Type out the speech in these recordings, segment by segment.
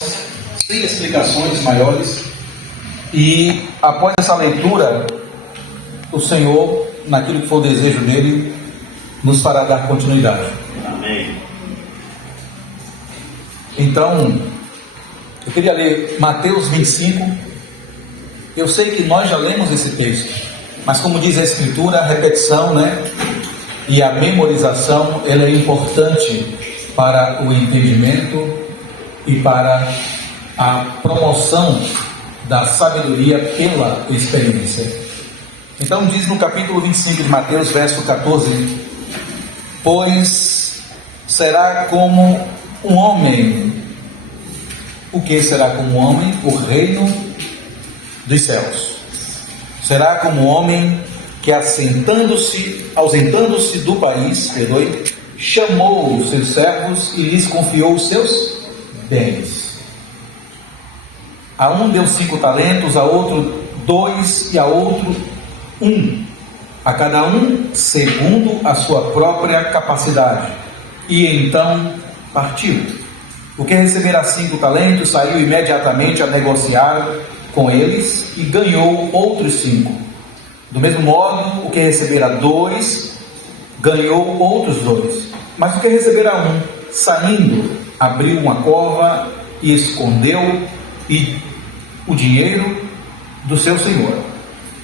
sem explicações maiores, e após essa leitura, o Senhor, naquilo que for o desejo dele, nos fará dar continuidade. Amém. Então, eu queria ler Mateus 25. Eu sei que nós já lemos esse texto, mas como diz a Escritura, a repetição, e a memorização, ela é importante para o entendimento e para a promoção da sabedoria pela experiência. Então diz no capítulo 25 de Mateus, verso 14: pois será como um homem. O que será como um homem? O reino dos céus. Será como um homem que ausentando-se do país, chamou os seus servos e lhes confiou os seus bens. A um deu 5 talentos, a outro 2 e a outro 1, a cada um segundo a sua própria capacidade. E então partiu. O que recebera 5 talentos saiu imediatamente a negociar com eles e ganhou outros 5. Do mesmo modo, o que recebera 2 ganhou outros 2. Mas o que recebera 1, saindo, abriu uma cova e escondeu o dinheiro do seu senhor.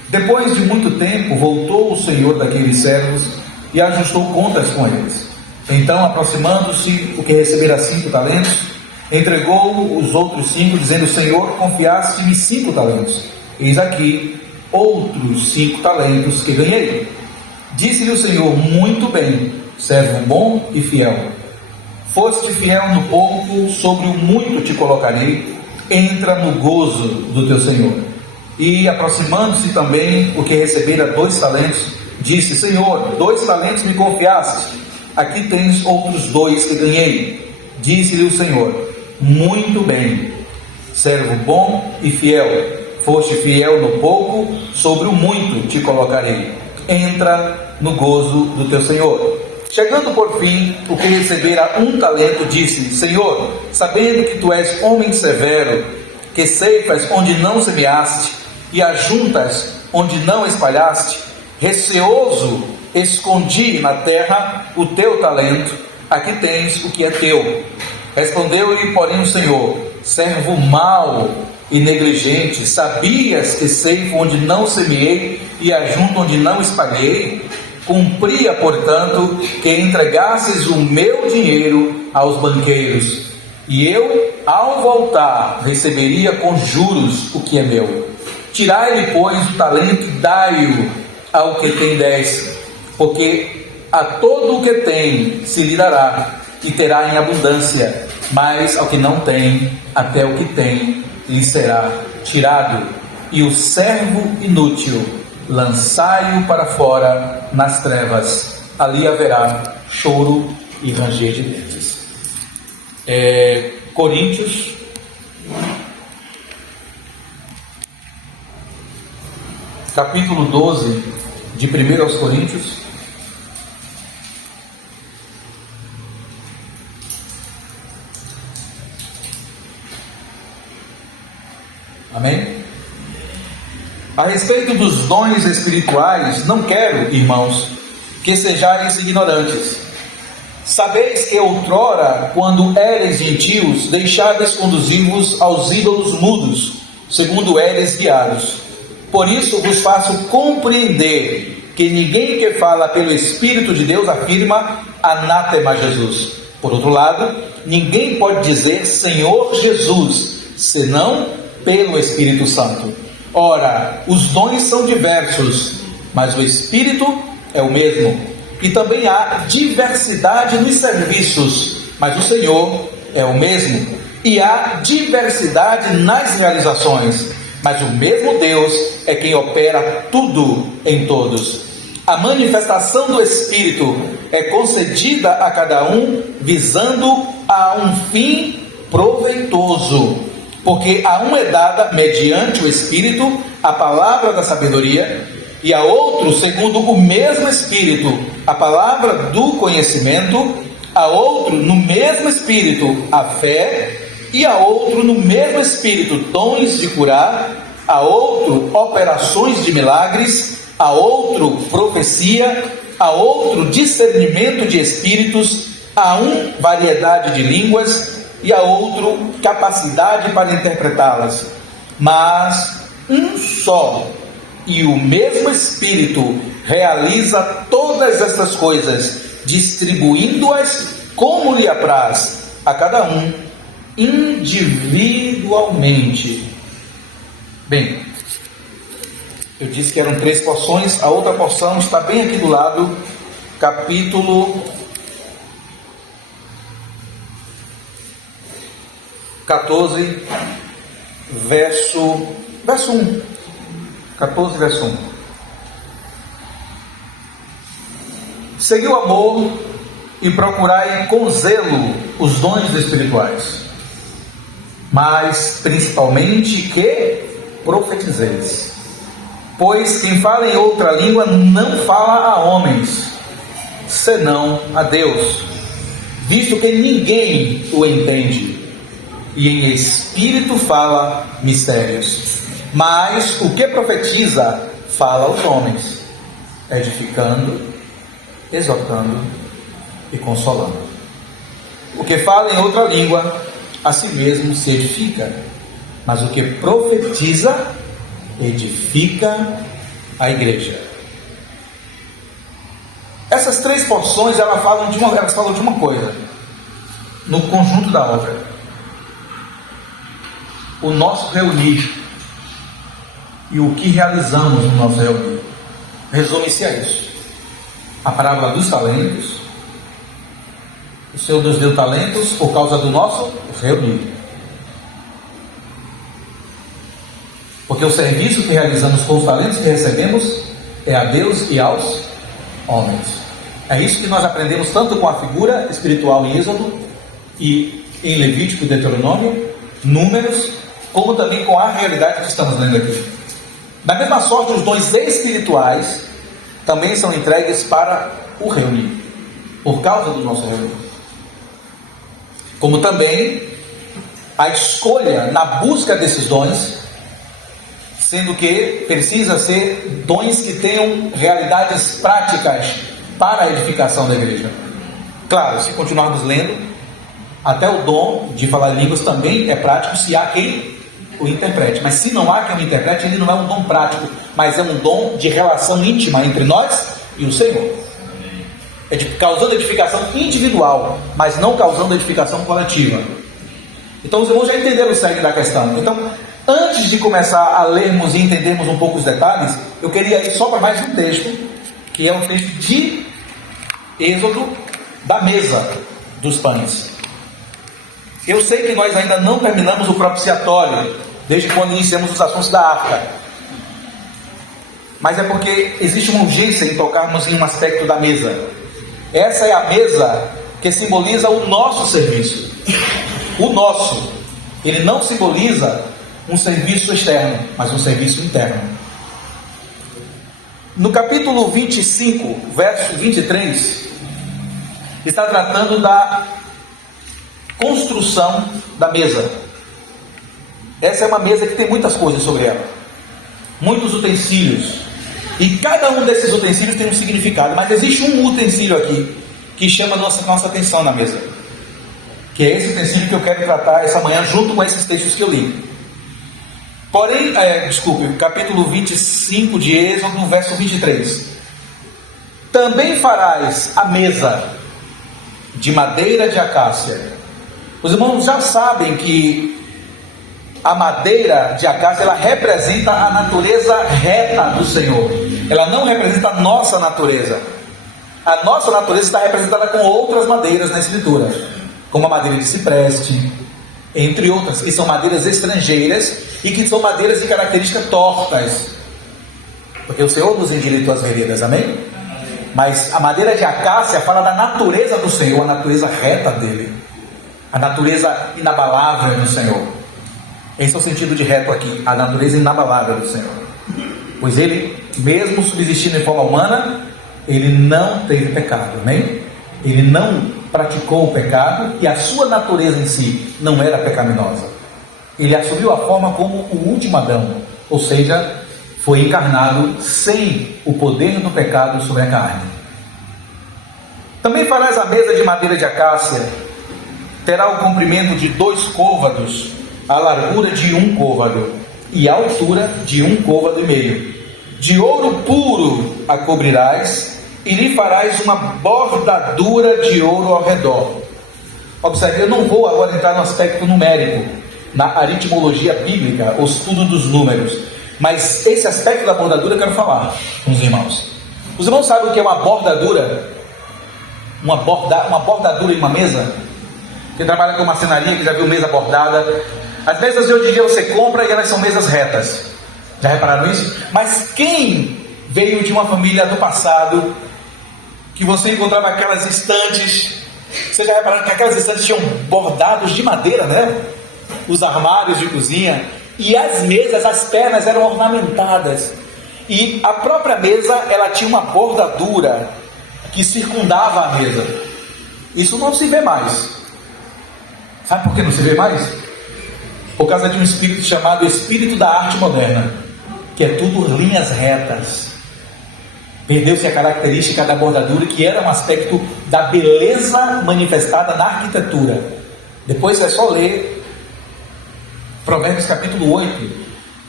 Depois de muito tempo, voltou o senhor daqueles servos e ajustou contas com eles. Então, aproximando-se, o que recebera 5 talentos, entregou os outros 5, dizendo: Senhor, confiaste-me 5 talentos. Eis aqui outros 5 talentos que ganhei. Disse-lhe o Senhor: muito bem, servo bom e fiel. Foste fiel no pouco, sobre o muito te colocarei. Entra no gozo do teu Senhor. E aproximando-se também o que recebera 2 talentos, disse: Senhor, 2 talentos me confiaste, aqui tens outros 2 que ganhei. Disse-lhe o Senhor: muito bem, servo bom e fiel. Foste fiel no pouco, sobre o muito te colocarei. Entra no gozo do teu Senhor. Chegando por fim, o que recebera 1 talento, disse: Senhor, sabendo que tu és homem severo, que ceifas onde não semeaste e ajuntas onde não espalhaste, receoso escondi na terra o teu talento, aqui tens o que é teu. Respondeu-lhe, porém, o Senhor: servo mau e negligente, sabias que ceifo onde não semeei e ajunto onde não espalhei? Cumpria, portanto, que entregasses o meu dinheiro aos banqueiros, e eu, ao voltar, receberia com juros o que é meu. Tirai-lhe, pois, o talento e dai-o ao que tem 10, porque a todo o que tem se lhe dará, e terá em abundância, mas ao que não tem, até o que tem lhe será tirado. E o servo inútil, lançai-o para fora nas trevas, ali haverá choro e ranger de dentes. Coríntios, capítulo 12, de 1 aos Coríntios. Amém? A respeito dos dons espirituais, não quero, irmãos, que sejais ignorantes. Sabeis que outrora, quando éreis gentios, deixáveis conduzir-vos aos ídolos mudos, segundo éreis guiados. Por isso vos faço compreender que ninguém que fala pelo Espírito de Deus afirma anátema Jesus. Por outro lado, ninguém pode dizer Senhor Jesus, senão pelo Espírito Santo. Ora, os dons são diversos, mas o Espírito é o mesmo. E também há diversidade nos serviços, mas o Senhor é o mesmo. E há diversidade nas realizações, mas o mesmo Deus é quem opera tudo em todos. A manifestação do Espírito é concedida a cada um visando a um fim proveitoso, porque a um é dada, mediante o Espírito, a palavra da sabedoria, e a outro, segundo o mesmo Espírito, a palavra do conhecimento, a outro, no mesmo Espírito, a fé, e a outro no mesmo Espírito dons de curar, a outro operações de milagres, a outro profecia, a outro discernimento de espíritos, a um variedade de línguas e a outro capacidade para interpretá-las. Mas um só e o mesmo Espírito realiza todas estas coisas, distribuindo-as como lhe apraz a cada um individualmente. Bem, eu disse que eram 3 porções, a outra porção está bem aqui do lado, capítulo 14, verso 1. 14, verso 1. Segui o amor e procurai com zelo os dons espirituais, mas principalmente que profetizeis. Pois quem fala em outra língua não fala a homens, senão a Deus, visto que ninguém o entende, e em espírito fala mistérios. Mas o que profetiza fala aos homens, edificando, exortando e consolando. O que fala em outra língua, a si mesmo se edifica, mas o que profetiza, edifica a igreja. Essas 3 porções, elas falam de uma coisa, no conjunto da obra: o nosso reunir e o que realizamos no nosso reunir. Resume-se a isso: a parábola dos talentos. O Senhor nos deu talentos por causa do nosso reunir, porque o serviço que realizamos com os talentos que recebemos é a Deus e aos homens. É isso que nós aprendemos tanto com a figura espiritual em Êxodo e em Levítico e Deuteronômio, Números, como também com a realidade que estamos lendo aqui. Da mesma sorte, os dons espirituais também são entregues para o reunir, por causa do nosso reunir. Como também a escolha na busca desses dons, sendo que precisa ser dons que tenham realidades práticas para a edificação da igreja. Claro, se continuarmos lendo, até o dom de falar línguas também é prático se há quem o interprete. Mas se não há quem o interprete, ele não é um dom prático, mas é um dom de relação íntima entre nós e o Senhor. Causando edificação individual, mas não causando edificação coletiva. Então os irmãos já entenderam o cerne da questão. Então, antes de começar a lermos e entendermos um pouco os detalhes, eu queria ir só para mais um texto, que é um texto de Êxodo, da mesa dos pães. Eu sei que nós ainda não terminamos o propiciatório, desde quando iniciamos os assuntos da arca, mas é porque existe uma urgência em tocarmos em um aspecto da mesa. Essa é a mesa que simboliza o nosso serviço. O nosso. Ele não simboliza um serviço externo, mas um serviço interno. No capítulo 25, verso 23, está tratando da construção da mesa. Essa é uma mesa que tem muitas coisas sobre ela, muitos utensílios, e cada um desses utensílios tem um significado, mas existe um utensílio aqui que chama nossa atenção na mesa, que é esse utensílio que eu quero tratar essa manhã junto com esses textos que eu li. Porém, capítulo 25 de Êxodo, verso 23: também farás a mesa de madeira de acácia. Os irmãos já sabem que a madeira de acácia, ela representa a natureza reta do Senhor. Ela não representa a nossa natureza. A nossa natureza está representada com outras madeiras na Escritura, como a madeira de cipreste, entre outras, que são madeiras estrangeiras e que são madeiras de características tortas, porque o Senhor nos endireitou as veredas, amém? Mas a madeira de acácia fala da natureza do Senhor, a natureza reta dele, a natureza inabalável do Senhor. Esse é o sentido de reto aqui, a natureza inabalável do Senhor. Pois ele, mesmo subsistindo em forma humana, ele não teve pecado, amém? Ele não praticou o pecado e a sua natureza em si não era pecaminosa. Ele assumiu a forma como o último Adão, ou seja, foi encarnado sem o poder do pecado sobre a carne. Também farás a mesa de madeira de acácia, terá o comprimento de 2 côvados, a largura de 1 côvado e a altura de 1 côvado e meio. De ouro puro a cobrirás e lhe farás uma bordadura de ouro ao redor. Observe, eu não vou agora entrar no aspecto numérico, na aritmologia bíblica, o estudo dos números, mas esse aspecto da bordadura eu quero falar com os irmãos. Os irmãos sabem o que é uma bordadura? Uma bordadura em uma mesa? Quem trabalha com marcenaria, que já viu mesa bordada, as mesas de hoje em dia você compra e elas são mesas retas. Já repararam isso? Mas quem veio de uma família do passado, que você encontrava aquelas estantes, vocês já repararam que aquelas estantes tinham bordados de madeira, né? Os armários de cozinha, e as mesas, as pernas eram ornamentadas, e a própria mesa, ela tinha uma bordadura que circundava a mesa. Isso não se vê mais. Sabe por que não se vê mais? Por causa de um espírito chamado espírito da arte moderna, que é tudo linhas retas. Perdeu-se a característica da bordadura, que era um aspecto da beleza manifestada na arquitetura. Depois é só ler Provérbios capítulo 8,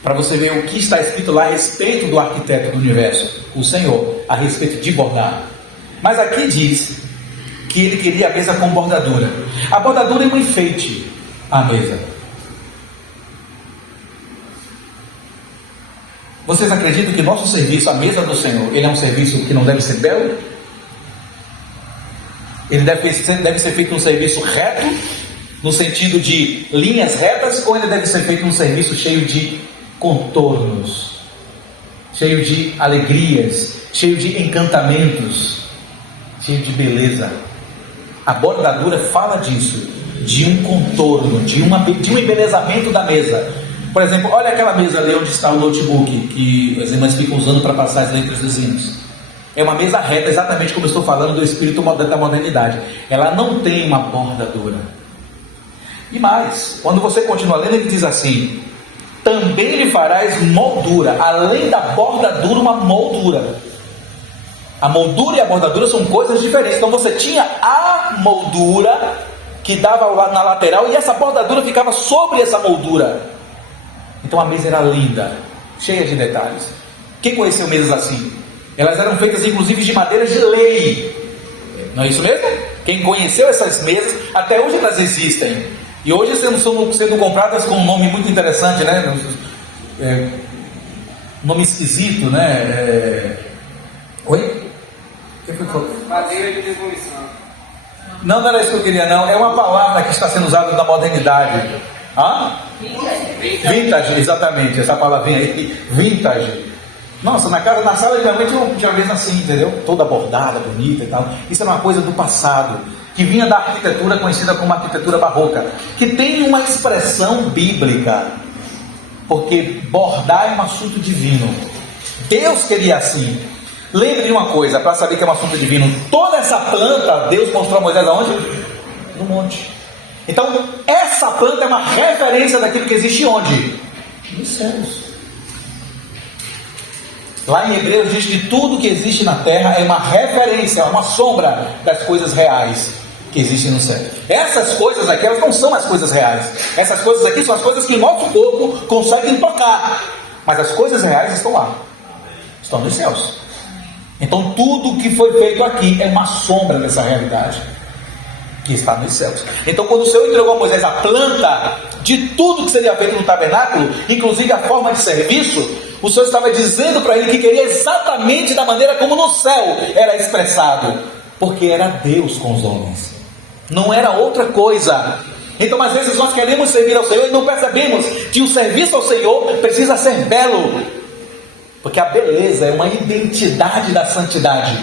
para você ver o que está escrito lá a respeito do arquiteto do universo, o Senhor, a respeito de bordar. Mas aqui diz que ele queria a mesa com bordadura. A bordadura é um enfeite à mesa. Vocês acreditam que nosso serviço, a mesa do Senhor, ele é um serviço que não deve ser belo? Ele deve ser feito um serviço reto, no sentido de linhas retas, ou ele deve ser feito um serviço cheio de contornos, cheio de alegrias, cheio de encantamentos, cheio de beleza? A bordadura fala disso, de um contorno, de um embelezamento da mesa. Por exemplo, olha aquela mesa ali onde está o notebook que as irmãs ficam usando para passar as letras dos hinos. É uma mesa reta, exatamente como eu estou falando do espírito da modernidade. Ela não tem uma bordadura. E mais, quando você continua lendo, ele diz assim: também lhe farás moldura, além da bordadura, uma moldura. A moldura e a bordadura são coisas diferentes. Então você tinha a moldura que dava na lateral, e essa bordadura ficava sobre essa moldura. Então a mesa era linda, cheia de detalhes. Quem conheceu mesas assim? Elas eram feitas inclusive de madeiras de lei. Não é isso mesmo? Quem conheceu essas mesas, até hoje elas existem. E hoje estão sendo compradas com um nome muito interessante, né? Nome esquisito, né? Oi? O que foi? Madeira de demolição. Não era isso que eu queria, não. É uma palavra que está sendo usada na modernidade. Vintage, exatamente, essa palavrinha aí, vintage. Nossa, na sala de minha mãe tinha uma mesa assim, entendeu? Toda bordada, bonita e tal. Isso era uma coisa do passado, que vinha da arquitetura conhecida como arquitetura barroca, que tem uma expressão bíblica, porque bordar é um assunto divino. Deus queria assim. Lembre de uma coisa, para saber que é um assunto divino: toda essa planta, Deus mostrou a Moisés aonde? No monte. Então, essa planta é uma referência daquilo que existe onde? Nos céus. Lá em Hebreus diz que tudo que existe na terra é uma referência, uma sombra das coisas reais que existem no céu. Essas coisas aqui, elas não são as coisas reais. Essas coisas aqui são as coisas que nosso corpo consegue tocar. Mas as coisas reais estão lá. Estão nos céus. Então tudo que foi feito aqui é uma sombra dessa realidade que está nos céus. Então, quando o Senhor entregou a Moisés a planta de tudo que seria feito no tabernáculo, inclusive a forma de serviço, o Senhor estava dizendo para ele que queria exatamente da maneira como no céu era expressado, porque era Deus com os homens, não era outra coisa. Então, às vezes nós queremos servir ao Senhor e não percebemos que o serviço ao Senhor precisa ser belo, porque a beleza é uma identidade da santidade.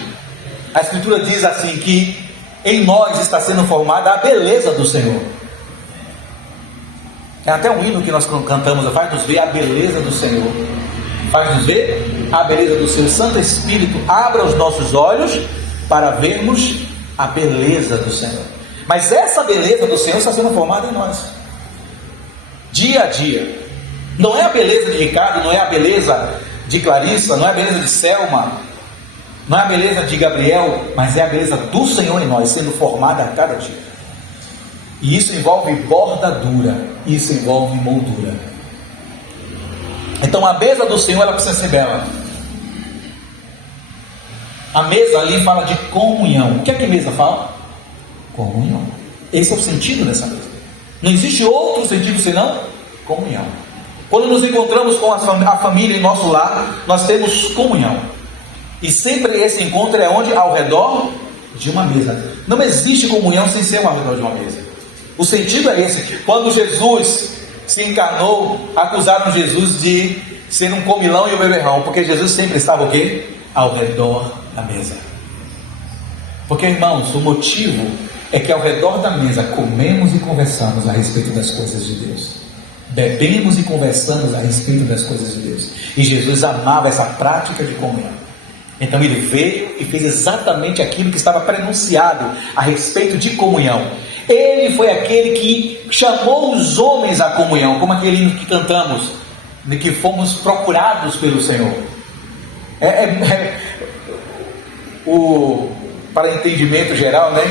A Escritura diz assim que em nós está sendo formada a beleza do Senhor. É até um hino que nós cantamos: faz-nos ver a beleza do Senhor, faz-nos ver a beleza do Seu Santo Espírito. Abra os nossos olhos para vermos a beleza do Senhor. Mas essa beleza do Senhor está sendo formada em nós, dia a dia. Não é a beleza de Ricardo, não é a beleza de Clarissa, não é a beleza de Selma, não é a beleza de Gabriel, mas é a beleza do Senhor em nós, sendo formada a cada dia. E isso envolve bordadura, isso envolve moldura. Então a mesa do Senhor, ela precisa ser bela. A mesa ali fala de comunhão. O que é que mesa fala? Comunhão. Esse é o sentido dessa mesa. Não existe outro sentido senão comunhão. Quando nos encontramos com a família em nosso lar, nós temos comunhão. E sempre esse encontro é onde? Ao redor de uma mesa. Não existe comunhão sem ser ao redor de uma mesa. O sentido é esse. Quando Jesus se encarnou, acusaram Jesus de ser um comilão e um beberrão, porque Jesus sempre estava o quê? Ao redor da mesa. Porque, irmãos, o motivo é que ao redor da mesa comemos e conversamos a respeito das coisas de Deus. Bebemos e conversamos a respeito das coisas de Deus. E Jesus amava essa prática de comunhão. Então ele veio e fez exatamente aquilo que estava prenunciado a respeito de comunhão. Ele foi aquele que chamou os homens à comunhão, como aquele hino que cantamos, de que fomos procurados pelo Senhor. Para entendimento geral, né?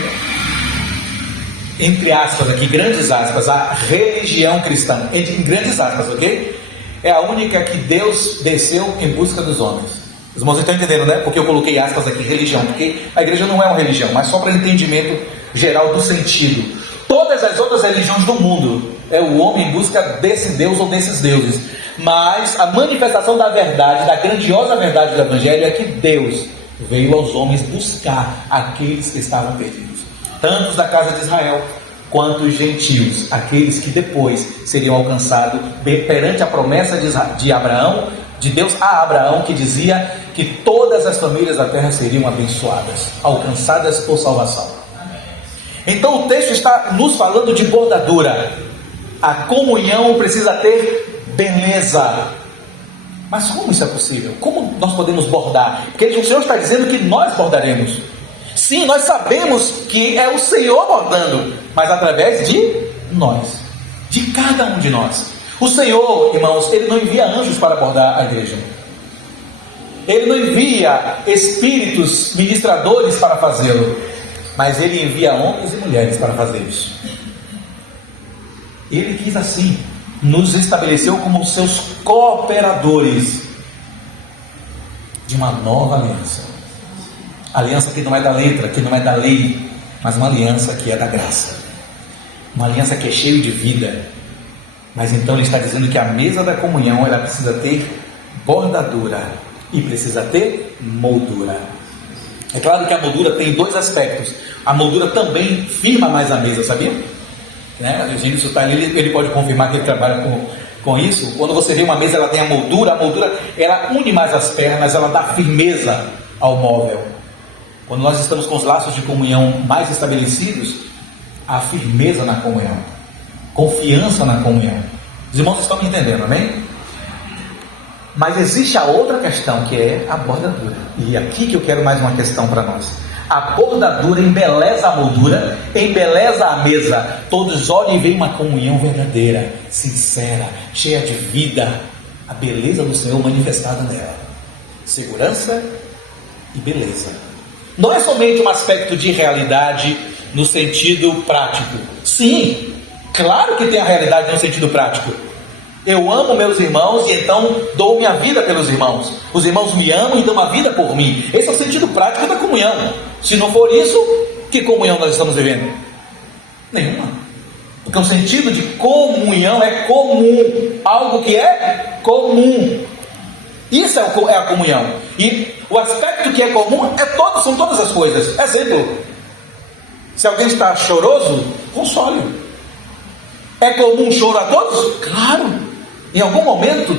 Entre aspas aqui, grandes aspas, a religião cristã, em grandes aspas, ok? É a única que Deus desceu em busca dos homens. Os irmãos estão entendendo, né? Porque eu coloquei aspas aqui, religião, porque a igreja não é uma religião, mas só para entendimento geral do sentido. Todas as outras religiões do mundo é o homem em busca desse Deus ou desses deuses. Mas a manifestação da verdade, da grandiosa verdade do Evangelho é que Deus veio aos homens buscar aqueles que estavam perdidos. Tanto da casa de Israel, quanto os gentios, aqueles que depois seriam alcançados perante a promessa de Abraão, de Deus a Abraão, que dizia que todas as famílias da terra seriam abençoadas, alcançadas por salvação. Então o texto está nos falando de bordadura. A comunhão precisa ter beleza. Mas como isso é possível? Como nós podemos bordar? Porque o Senhor está dizendo que nós bordaremos. Sim, nós sabemos que é o Senhor bordando, mas através de nós, de cada um de nós. O Senhor, irmãos, Ele não envia anjos para bordar a igreja. Ele não envia espíritos ministradores para fazê-lo, mas Ele envia homens e mulheres para fazer isso. Ele quis assim, nos estabeleceu como seus cooperadores de uma nova aliança. Aliança que não é da letra, que não é da lei, mas uma aliança que é da graça. Uma aliança que é cheia de vida. Mas então ele está dizendo que a mesa da comunhão, ela precisa ter bordadura e precisa ter moldura. É claro que a moldura tem dois aspectos. A moldura também firma mais a mesa, sabia? Né? O Eugênio está ali, ele pode confirmar que ele trabalha com isso. Quando você vê uma mesa, ela tem a moldura ela une mais as pernas, ela dá firmeza ao móvel. Quando nós estamos com os laços de comunhão mais estabelecidos, há firmeza na comunhão, confiança na comunhão. Os irmãos estão me entendendo, amém? Mas existe a outra questão, que é a bordadura. E aqui que eu quero mais uma questão para nós. A bordadura embeleza a moldura, embeleza a mesa. Todos olham e veem uma comunhão verdadeira, sincera, cheia de vida. A beleza do Senhor manifestada nela. Segurança e beleza. Não é somente um aspecto de realidade no sentido prático. Sim, claro que tem a realidade no sentido prático. Eu amo meus irmãos e então dou minha vida pelos irmãos. Os irmãos me amam e dão a vida por mim. Esse é o sentido prático da comunhão. Se não for isso, que comunhão nós estamos vivendo? Nenhuma. Porque o sentido de comunhão é comum. Algo que é comum. Isso é a comunhão. E o aspecto que é comum são todas as coisas. Exemplo: se alguém está choroso, console. É comum o choro a todos? Claro. Em algum momento,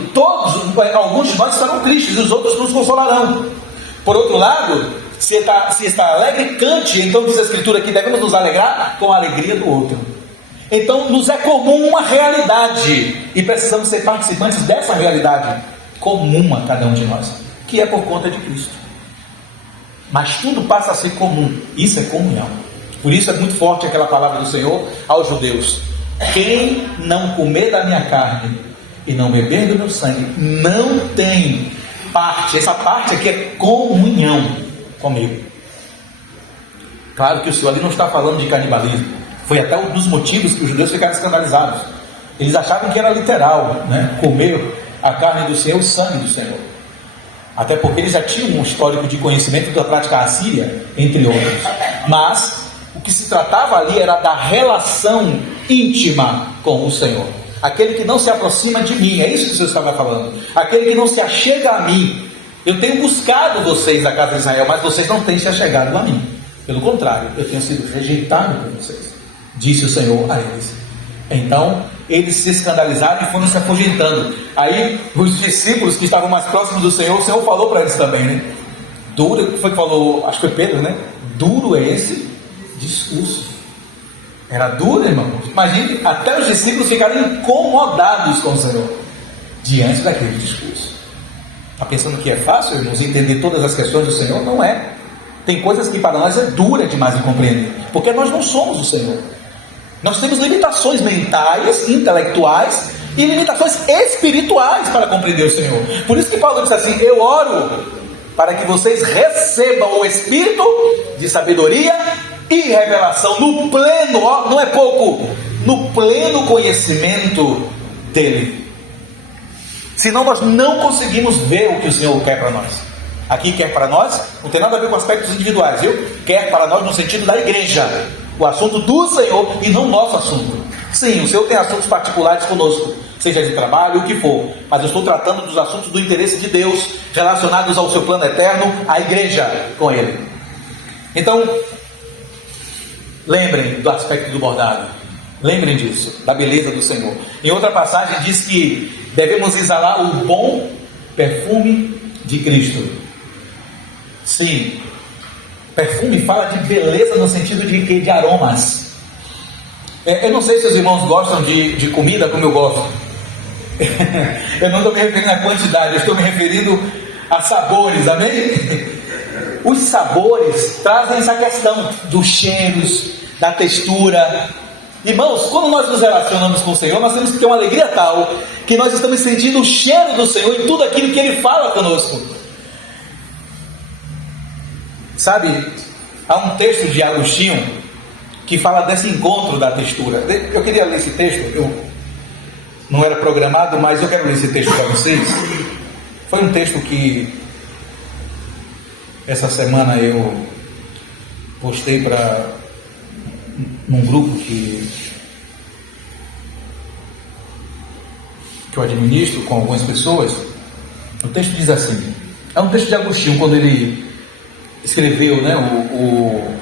alguns de nós estarão tristes e os outros nos consolarão. Por outro lado, se está alegre, cante. Então diz a Escritura que devemos nos alegrar com a alegria do outro. Então nos é comum uma realidade e precisamos ser participantes dessa realidade comum a cada um de nós, que é por conta de Cristo. Mas tudo passa a ser comum. Isso é comunhão. Por isso é muito forte aquela palavra do Senhor aos judeus: quem não comer da minha carne e não beber do meu sangue, não tem parte. Essa parte aqui é comunhão comigo. Claro que o Senhor ali não está falando de canibalismo. Foi até um dos motivos que os judeus ficaram escandalizados. Eles achavam que era literal, né? Comer a carne do Senhor, o sangue do Senhor. Até porque eles já tinham um histórico de conhecimento da prática assíria, entre outros. Mas o que se tratava ali era da relação íntima com o Senhor. Aquele que não se aproxima de mim, é isso que o Senhor estava falando. Aquele que não se achega a mim. Eu tenho buscado vocês, a casa de Israel, mas vocês não têm se achegado a mim. Pelo contrário, eu tenho sido rejeitado por vocês, disse o Senhor a eles. Então eles se escandalizaram e foram se afugentando. Aí os discípulos que estavam mais próximos do Senhor, o Senhor falou para eles também, né? Duro, foi que falou, acho que foi Pedro, né? Duro é esse discurso. Era duro, irmão. Imagine, até os discípulos ficaram incomodados com o Senhor diante daquele discurso. Está pensando que é fácil, irmãos, entender todas as questões do Senhor? Não é. Tem coisas que para nós é dura demais de compreender, porque nós não somos o Senhor. Nós temos limitações mentais, intelectuais e limitações espirituais para compreender o Senhor. Por isso que Paulo diz assim: eu oro para que vocês recebam o espírito de sabedoria e revelação no pleno, não é pouco, no pleno conhecimento dele. Senão nós não conseguimos ver o que o Senhor quer para nós. Aqui quer para nós, não tem nada a ver com aspectos individuais, viu? Quer para nós no sentido da igreja, o assunto do Senhor e não nosso assunto. Sim, o Senhor tem assuntos particulares conosco, seja de trabalho, o que for, mas eu estou tratando dos assuntos do interesse de Deus, relacionados ao seu plano eterno, à igreja com Ele. Então, lembrem do aspecto do bordado, lembrem disso, da beleza do Senhor. Em outra passagem diz que devemos exalar o bom perfume de Cristo. Sim, perfume fala de beleza no sentido de que de aromas. Eu não sei se os irmãos gostam de comida como eu gosto. Eu não estou me referindo à quantidade, eu estou me referindo a sabores, amém? Os sabores trazem essa questão dos cheiros, da textura. Irmãos, quando nós nos relacionamos com o Senhor, nós temos que ter uma alegria tal que nós estamos sentindo o cheiro do Senhor em tudo aquilo que Ele fala conosco. Sabe, há um texto de Agostinho que fala desse encontro da textura. Eu queria ler esse texto, eu não era programado, mas eu quero ler esse texto para vocês. Foi um texto que essa semana eu postei num grupo que eu administro com algumas pessoas. O texto diz assim, é um texto de Agostinho, quando ele escreveu, né, o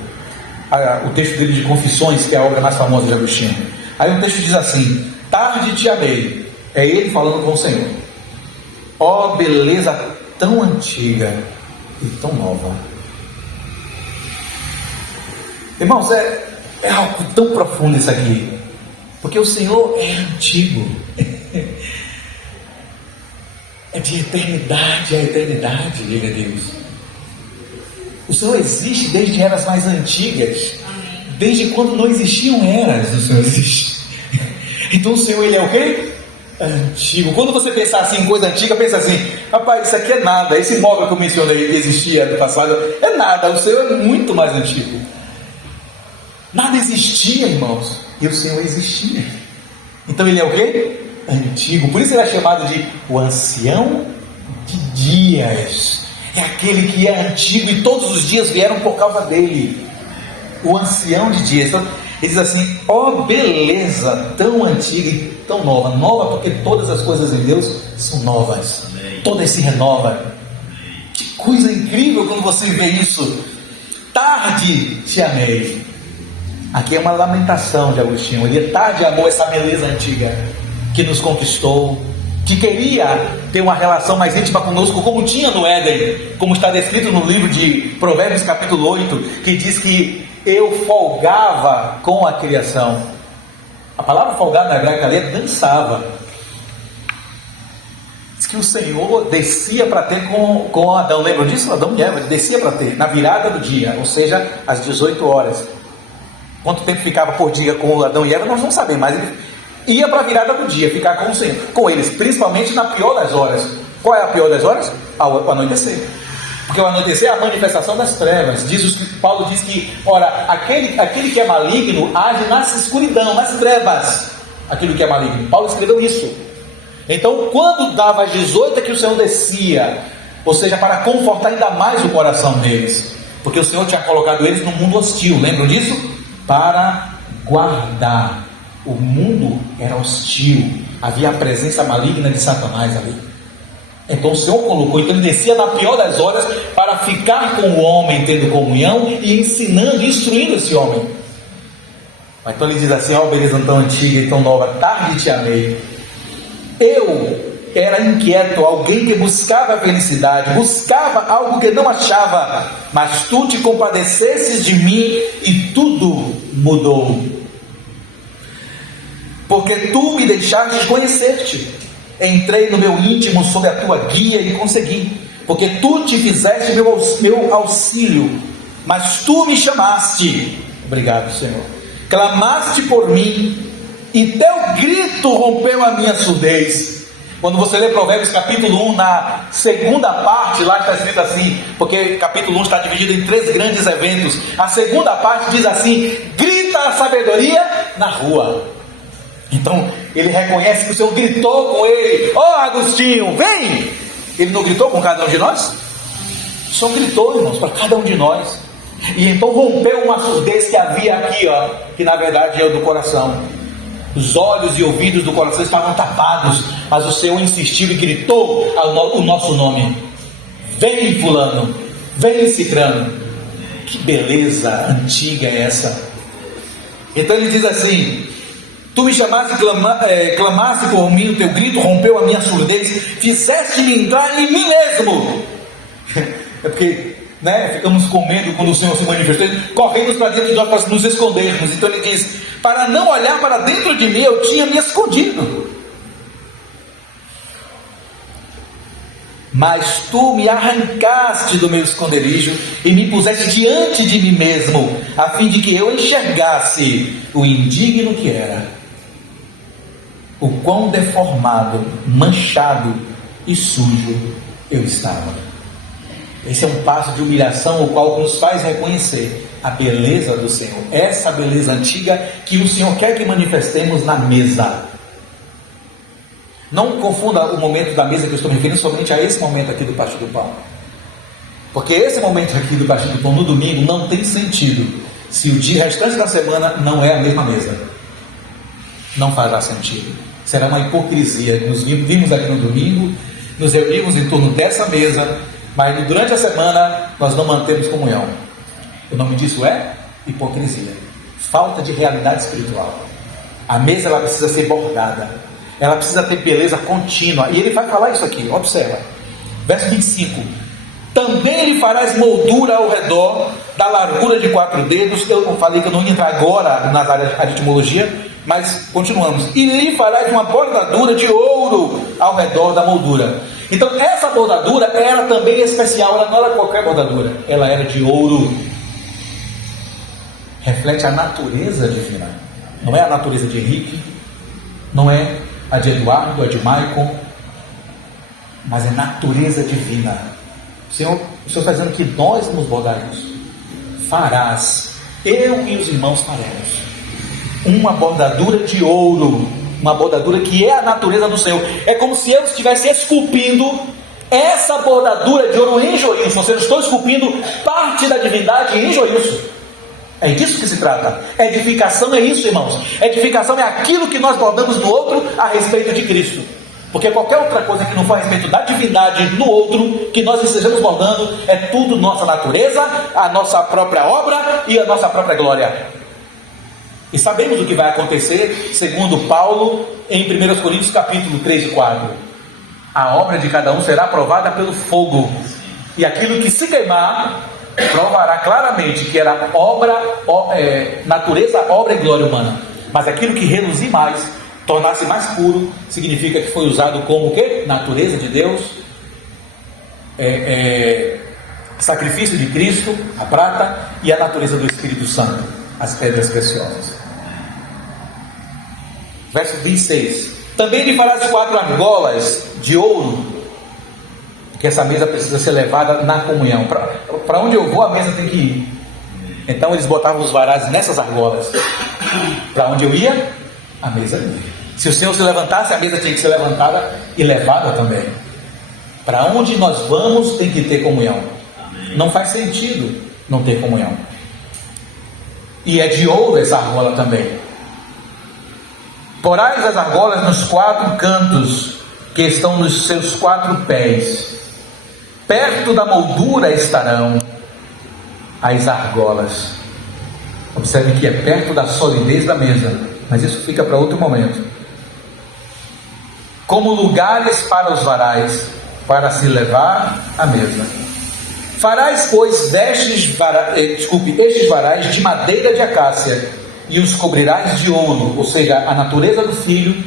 texto dele de Confissões, que é a obra mais famosa de Agostinho. Aí o texto diz assim: tarde te amei. É ele falando com o Senhor. Ó beleza tão antiga e tão nova. Irmãos, é algo tão profundo isso aqui, porque o Senhor é antigo. É de eternidade a eternidade, diga Deus. O Senhor existe desde eras mais antigas. Desde quando não existiam eras, o Senhor existe. Então o Senhor, Ele é o quê? Antigo. Quando você pensar assim em coisa antiga, pensa assim: rapaz, isso aqui é nada. Esse móvel que eu mencionei que existia no passado é nada. O Senhor é muito mais antigo. Nada existia, irmãos, e o Senhor existia. Então Ele é o quê? Antigo. Por isso Ele é chamado de o ancião de dias. É aquele que é antigo e todos os dias vieram por causa dele. O ancião de dias. Então, ele diz assim: ó beleza tão antiga e tão nova. Nova porque todas as coisas em Deus são novas. Todas se renovam. Que coisa incrível quando você vê isso. Tarde te amei. Aqui é uma lamentação de Agostinho. Ele tarde amou essa beleza antiga que nos conquistou, que queria ter uma relação mais íntima conosco, como tinha no Éden, como está descrito no livro de Provérbios capítulo 8, que diz que eu folgava com a criação. A palavra folgar na hebraica ali é dançava. Diz que o Senhor descia para ter com Adão. Lembram disso? Adão e Eva, ele descia para ter na virada do dia, ou seja, às 18 horas. Quanto tempo ficava por dia com Adão e Eva, nós não sabemos, mas ele ia para a virada do dia, ficar com o Senhor, com eles, principalmente na pior das horas. Qual é a pior das horas? O anoitecer. Porque o anoitecer é a manifestação das trevas. Paulo diz que, ora, aquele que é maligno age na escuridão, nas trevas. Aquilo que é maligno. Paulo escreveu isso. Então, quando dava às 18 é que o Senhor descia, ou seja, para confortar ainda mais o coração deles, porque o Senhor tinha colocado eles num mundo hostil, lembram disso? Para guardar. O mundo era hostil, havia a presença maligna de Satanás ali. Então o Senhor colocou, então ele descia na pior das horas para ficar com o homem, tendo comunhão e ensinando, instruindo esse homem. Então ele diz assim: ó, beleza tão antiga e tão nova, tarde te amei. Eu era inquieto, alguém que buscava a felicidade, buscava algo que não achava, mas tu te compadecesses de mim e tudo mudou. Porque tu me deixaste conhecer-te. Entrei no meu íntimo sob a tua guia e consegui, porque tu te fizeste meu auxílio, mas tu me chamaste. Obrigado, Senhor. Clamaste por mim e teu grito rompeu a minha surdez. Quando você lê Provérbios capítulo 1, na segunda parte, lá está escrito assim, porque capítulo 1 está dividido em 3 grandes eventos. A segunda parte diz assim: grita a sabedoria na rua. Então ele reconhece que o Senhor gritou com ele: ó, Agostinho, vem! Ele não gritou com cada um de nós? O Senhor gritou, irmãos, para cada um de nós. E então rompeu uma surdez que havia aqui, ó, que na verdade é o do coração. Os olhos e ouvidos do coração estavam tapados, mas o Senhor insistiu e gritou o nosso nome: vem fulano, vem cicrano. Que beleza antiga é essa! Então ele diz assim: tu me chamaste, clamaste por mim, o teu grito rompeu a minha surdez, fizeste-me entrar em mim mesmo. É porque, ficamos com medo quando o Senhor se manifestou, corremos para dentro de nós para nos escondermos. Então ele diz: para não olhar para dentro de mim, eu tinha me escondido. Mas tu me arrancaste do meu esconderijo e me puseste diante de mim mesmo, a fim de que eu enxergasse o indigno que era, o quão deformado, manchado e sujo eu estava. Esse é um passo de humilhação, o qual nos faz reconhecer a beleza do Senhor, essa beleza antiga que o Senhor quer que manifestemos na mesa. Não confunda o momento da mesa que eu estou me referindo somente a esse momento aqui do Partir do Pão, porque esse momento aqui do Partir do Pão no domingo não tem sentido se o dia restante da semana não é a mesma mesa. Não fará sentido, será uma hipocrisia. Nos vimos aqui no domingo, nos reunimos em torno dessa mesa, mas durante a semana nós não mantemos comunhão. O nome disso é hipocrisia, falta de realidade espiritual. A mesa ela precisa ser bordada, ela precisa ter beleza contínua. E ele vai falar isso aqui, observa, verso 25: também lhe farás moldura ao redor da largura de 4 dedos. Eu falei que eu não ia entrar agora nas áreas de etimologia, mas continuamos. E lhe farás uma bordadura de ouro ao redor da moldura. Então essa bordadura era também especial, ela não era qualquer bordadura, ela era de ouro. Reflete a natureza divina, não é a natureza de Henrique, não é a de Eduardo, a de Maicon, mas é natureza divina. O Senhor está dizendo que nós vamos bordar isso. Farás, eu e os irmãos faremos uma bordadura de ouro, uma bordadura que é a natureza do Senhor. É como se eu estivesse esculpindo essa bordadura de ouro em Joilson. Eu estou esculpindo parte da divindade em Joilson. É disso que se trata. Edificação é isso, irmãos. Edificação é aquilo que nós bordamos no outro a respeito de Cristo. Porque qualquer outra coisa que não for a respeito da divindade no outro, que nós estejamos bordando, é tudo nossa natureza, a nossa própria obra e a nossa própria glória. E sabemos o que vai acontecer, segundo Paulo, em 1 Coríntios capítulo 3 e 4. A obra de cada um será provada pelo fogo, e aquilo que se queimar provará claramente que era natureza, obra e glória humana. Mas aquilo que reluzir mais, tornar-se mais puro, significa que foi usado como o quê? Natureza de Deus, sacrifício de Cristo, a prata, e a natureza do Espírito Santo. as pedras preciosas. Verso 26. Também lhe farás 4 argolas de ouro, porque essa mesa precisa ser levada na comunhão. Para onde eu vou, a mesa tem que ir. Então eles botavam os varais nessas argolas. Para onde eu ia, a mesa ia. Se o Senhor se levantasse, a mesa tinha que ser levantada e levada também. Para onde nós vamos, tem que ter comunhão. Não faz sentido não ter comunhão. E é de ouro essa argola também. Porás as argolas nos 4 cantos, que estão nos seus 4 pés. Perto da moldura estarão as argolas. Observe que é perto da solidez da mesa, mas isso fica para outro momento. Como lugares para os varais, para se levar à mesa. Farás, pois, estes varais de madeira de acácia, e os cobrirás de ouro, ou seja, a natureza do Filho,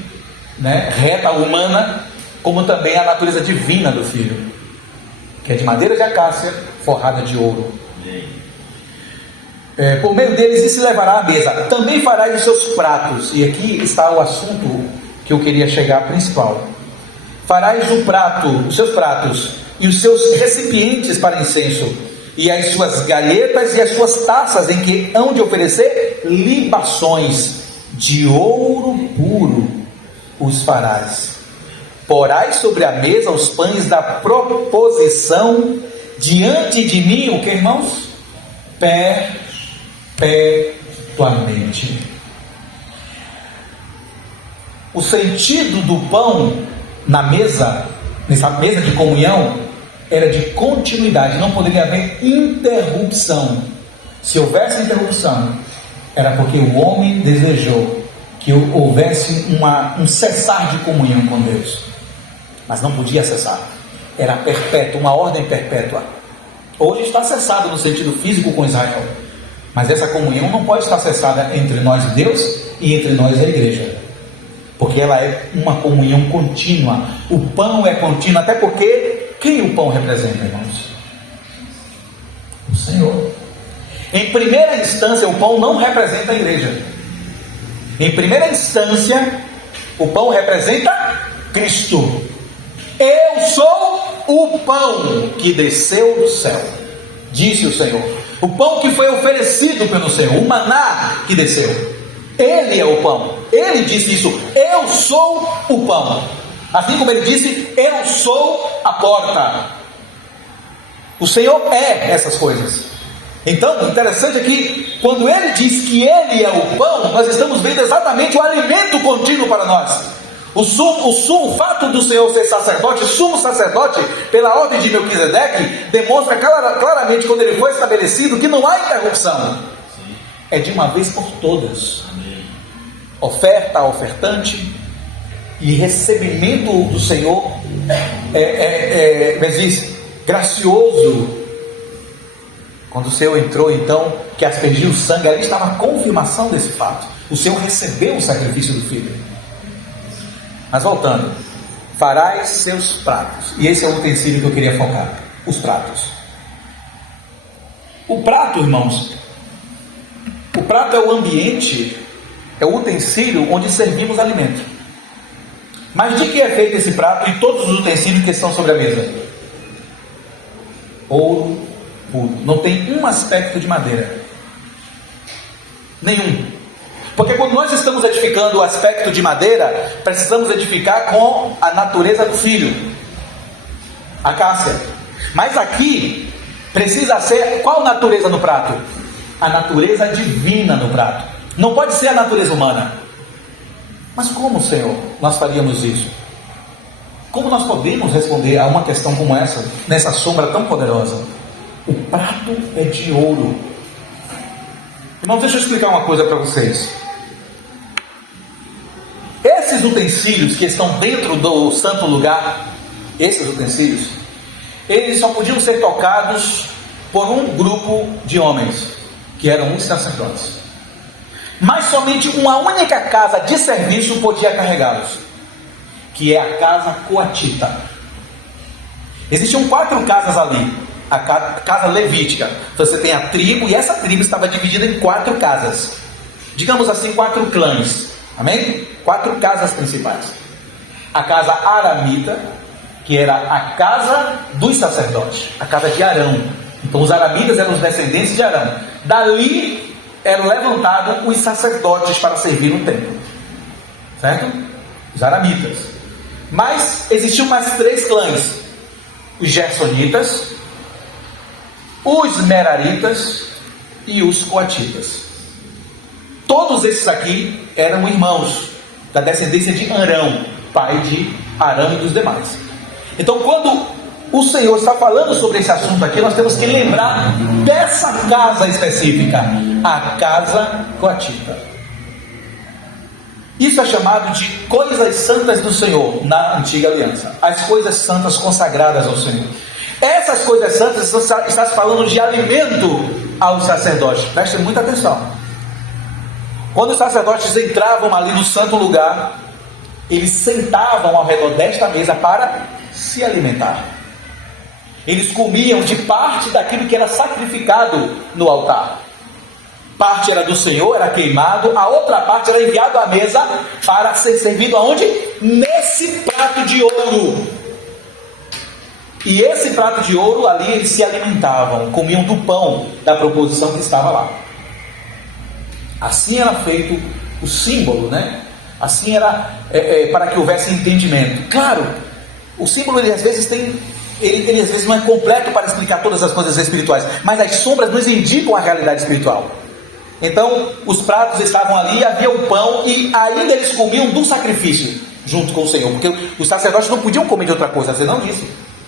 né, reta, humana, como também a natureza divina do Filho, que é de madeira de acácia, forrada de ouro. Por meio deles e se levará à mesa. Também farás os seus pratos, e aqui está o assunto que eu queria chegar principal. Farás os seus pratos e os seus recipientes para incenso, e as suas galhetas e as suas taças, em que hão de oferecer libações de ouro puro os farás. Porás sobre a mesa os pães da proposição diante de mim, o que, irmãos? Perpetuamente. O sentido do pão na mesa, nessa mesa de comunhão, era de continuidade, não poderia haver interrupção. Se houvesse interrupção, era porque o homem desejou que houvesse um cessar de comunhão com Deus, mas não podia cessar, era perpétuo, uma ordem perpétua. Hoje está cessado no sentido físico com Israel, mas essa comunhão não pode estar cessada entre nós e Deus e entre nós e a igreja, porque ela é uma comunhão contínua. O pão é contínuo, até porque quem o pão representa, irmãos? O Senhor. Em primeira instância, o pão não representa a igreja. Em primeira instância, o pão representa Cristo. Eu sou o pão que desceu do céu, disse o Senhor. O pão que foi oferecido pelo Senhor, o maná que desceu. Ele é o pão. Ele disse isso. Eu sou o pão. Assim como ele disse, eu sou a porta. O Senhor é essas coisas. Então, o interessante é que quando ele diz que ele é o pão, nós estamos vendo exatamente o alimento contínuo para nós. O fato do Senhor ser sacerdote, sumo sacerdote, pela ordem de Melquisedeque, demonstra claramente, quando ele foi estabelecido, que não há interrupção. É de uma vez por todas. Oferta a ofertante e recebimento do Senhor gracioso. Quando o Senhor entrou, então, que aspergiu o sangue, ali estava a confirmação desse fato. O Senhor recebeu o sacrifício do Filho. Mas voltando, farás seus pratos, e esse é o utensílio que eu queria focar: os pratos. O prato, irmãos, o prato é o ambiente, é o utensílio onde servimos alimento. Mas de que é feito esse prato e todos os utensílios que estão sobre a mesa? Ouro puro. Não tem um aspecto de madeira. Nenhum. Porque quando nós estamos edificando o aspecto de madeira, precisamos edificar com a natureza do Filho, acácia. Mas aqui precisa ser qual natureza no prato? A natureza divina no prato. Não pode ser a natureza humana. Mas como, Senhor, nós faríamos isso? Como nós podemos responder a uma questão como essa, nessa sombra tão poderosa? O prato é de ouro. Irmãos, deixa eu explicar uma coisa para vocês. Esses utensílios que estão dentro do santo lugar, esses utensílios, eles só podiam ser tocados por um grupo de homens, que eram os sacerdotes. Mas somente uma única casa de serviço podia carregá-los, que é a casa coatita. Existiam 4 casas ali: a casa levítica. Então você tem a tribo, e essa tribo estava dividida em 4 casas. Digamos assim, 4 clãs. Amém? 4 casas principais. A casa aramita, que era a casa dos sacerdotes, a casa de Arão. Então os aramitas eram os descendentes de Arão. Dali eram levantados os sacerdotes para servir no templo. Certo? Os aramitas. Mas existiam mais 3 clãs: os gersonitas, os meraritas e os coatitas. Todos esses aqui eram irmãos da descendência de Arão, pai de Arão e dos demais. Então, quando o Senhor está falando sobre esse assunto aqui, nós temos que lembrar dessa casa específica, a casa coatita. Isso é chamado de coisas santas do Senhor na antiga aliança, as coisas santas consagradas ao Senhor. Essas coisas santas está se falando de alimento aos sacerdotes. Prestem muita atenção. Quando os sacerdotes entravam ali no santo lugar, eles sentavam ao redor desta mesa para se alimentar. Eles comiam de parte daquilo que era sacrificado no altar. Parte era do Senhor, era queimado, a outra parte era enviado à mesa para ser servido aonde? Nesse prato de ouro. E esse prato de ouro ali eles se alimentavam, comiam do pão da proposição que estava lá. Assim era feito o símbolo, né? Assim era para que houvesse entendimento. Claro, o símbolo ele às vezes não é completo para explicar todas as coisas espirituais, mas as sombras nos indicam a realidade espiritual. Então, os pratos estavam ali, havia o pão e ainda eles comiam do sacrifício junto com o Senhor, porque os sacerdotes não podiam comer de outra coisa, senão disso,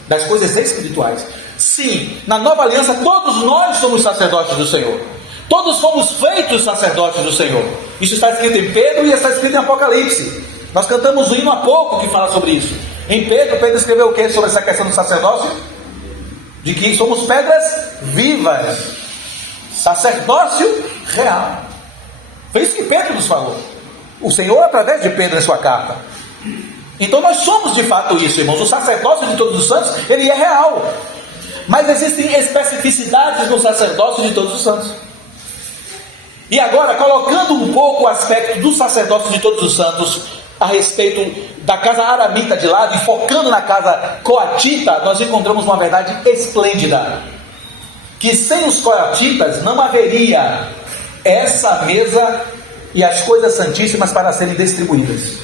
das coisas espirituais. Sim, na nova aliança todos nós somos sacerdotes do Senhor. Todos fomos feitos sacerdotes do Senhor. Isso está escrito em Pedro e está escrito em Apocalipse. Nós cantamos um hino há pouco que fala sobre isso. Em Pedro escreveu o que sobre essa questão do sacerdócio? De que somos pedras vivas, sacerdócio real. Foi isso que Pedro nos falou. O Senhor através de Pedro em sua carta. Então nós somos de fato isso, irmãos. O sacerdócio de todos os santos, ele é real. Mas existem especificidades no sacerdócio de todos os santos. E agora, colocando um pouco o aspecto do sacerdócio de todos os santos a respeito da casa aramita de lado e focando na casa coatita, nós encontramos uma verdade esplêndida: que sem os coatitas não haveria essa mesa e as coisas santíssimas para serem distribuídas.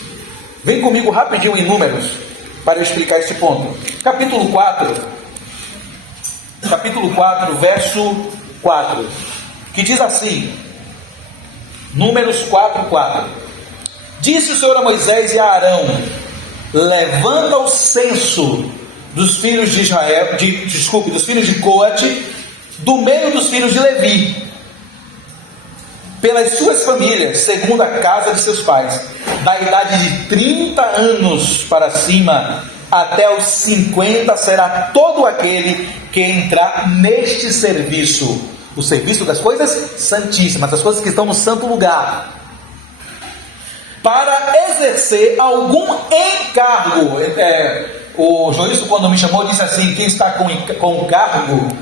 Vem comigo rapidinho em Números para eu explicar esse ponto. Capítulo 4, verso 4, que diz assim, Números 4:4. Disse o Senhor a Moisés e a Arão: levanta o censo dos filhos de Israel, dos filhos de Coate, do meio dos filhos de Levi, pelas suas famílias, segundo a casa de seus pais, da idade de 30 anos para cima, até os 50 será todo aquele que entrar neste serviço, o serviço das coisas santíssimas, das coisas que estão no santo lugar, para exercer algum encargo. O Joilson, quando me chamou, disse assim: quem está com cargo,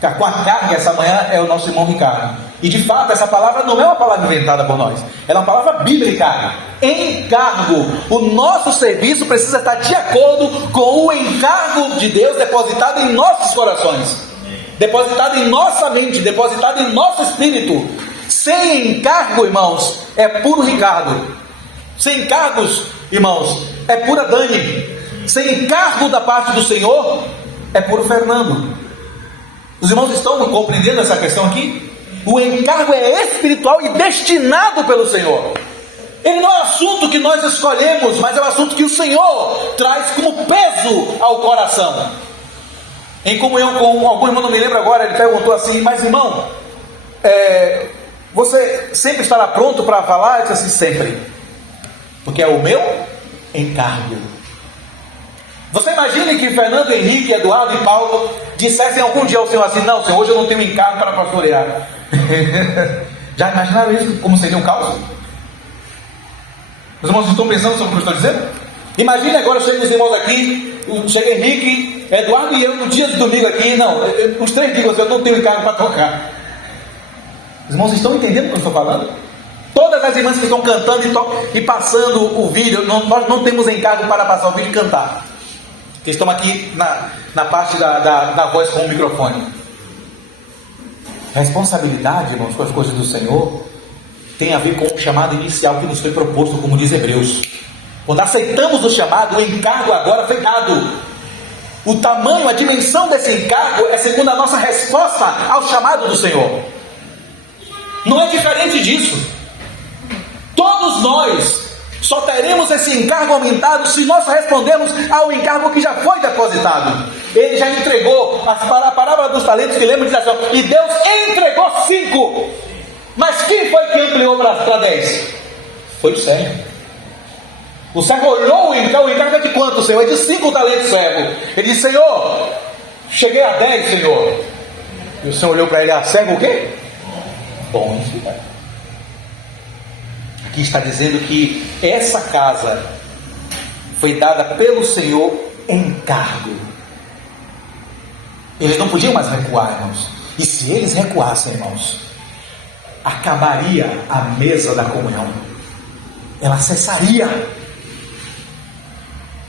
com a carga essa manhã é o nosso irmão Ricardo. E de fato essa palavra não é uma palavra inventada por nós, ela é uma palavra bíblica. Encargo. O nosso serviço precisa estar de acordo com o encargo de Deus depositado em nossos corações, depositado em nossa mente, depositado em nosso espírito. Sem encargo, irmãos, é puro Ricardo. Sem encargos, irmãos, é pura Dani. Sem encargo da parte do Senhor, é puro Fernando. Os irmãos estão compreendendo essa questão aqui? O encargo é espiritual e destinado pelo Senhor. Ele não é um assunto que nós escolhemos, mas é um assunto que o Senhor traz como peso ao coração. Em comunhão com algum irmão, não me lembro agora, ele perguntou assim: mas irmão, você sempre estará pronto para falar? Eu disse assim: sempre, porque é o meu encargo. Você imagine que Fernando, Henrique, Eduardo e Paulo dissessem algum dia ao Senhor assim: não, Senhor, hoje eu não tenho encargo para pastorear. Já imaginaram isso? Como seria um caos? Os irmãos estão pensando sobre o que eu estou dizendo? Imagine agora, chega os irmãos aqui, chega Henrique, Eduardo e eu no dia de domingo aqui, não, os 3 dias eu não tenho encargo para tocar. Os irmãos estão entendendo o que eu estou falando? Todas as irmãs que estão cantando e passando o vídeo, nós não temos encargo para passar o vídeo e cantar. Que estão aqui na parte da voz com o microfone. Responsabilidade, irmãos, com as coisas do Senhor tem a ver com o chamado inicial que nos foi proposto, como diz Hebreus. Quando aceitamos o chamado, o encargo agora foi dado. O tamanho, a dimensão desse encargo é segundo a nossa resposta ao chamado do Senhor. Não é diferente disso. Todos nós só teremos esse encargo aumentado se nós respondermos ao encargo que já foi depositado. Ele já entregou. A parábola dos talentos que lembra diz assim: e Deus entregou 5. Mas quem foi que ampliou para 10? Foi o servo. O servo olhou o encargo é de quanto, Senhor? É de 5 talentos, servo. Ele disse: Senhor, cheguei a 10, Senhor. E o Senhor olhou para ele: servo o quê? Bom, Senhor. Aqui está dizendo que essa casa foi dada pelo Senhor em encargo. Eles não podiam mais recuar, irmãos. E se eles recuassem, irmãos, acabaria a mesa da comunhão. Ela cessaria.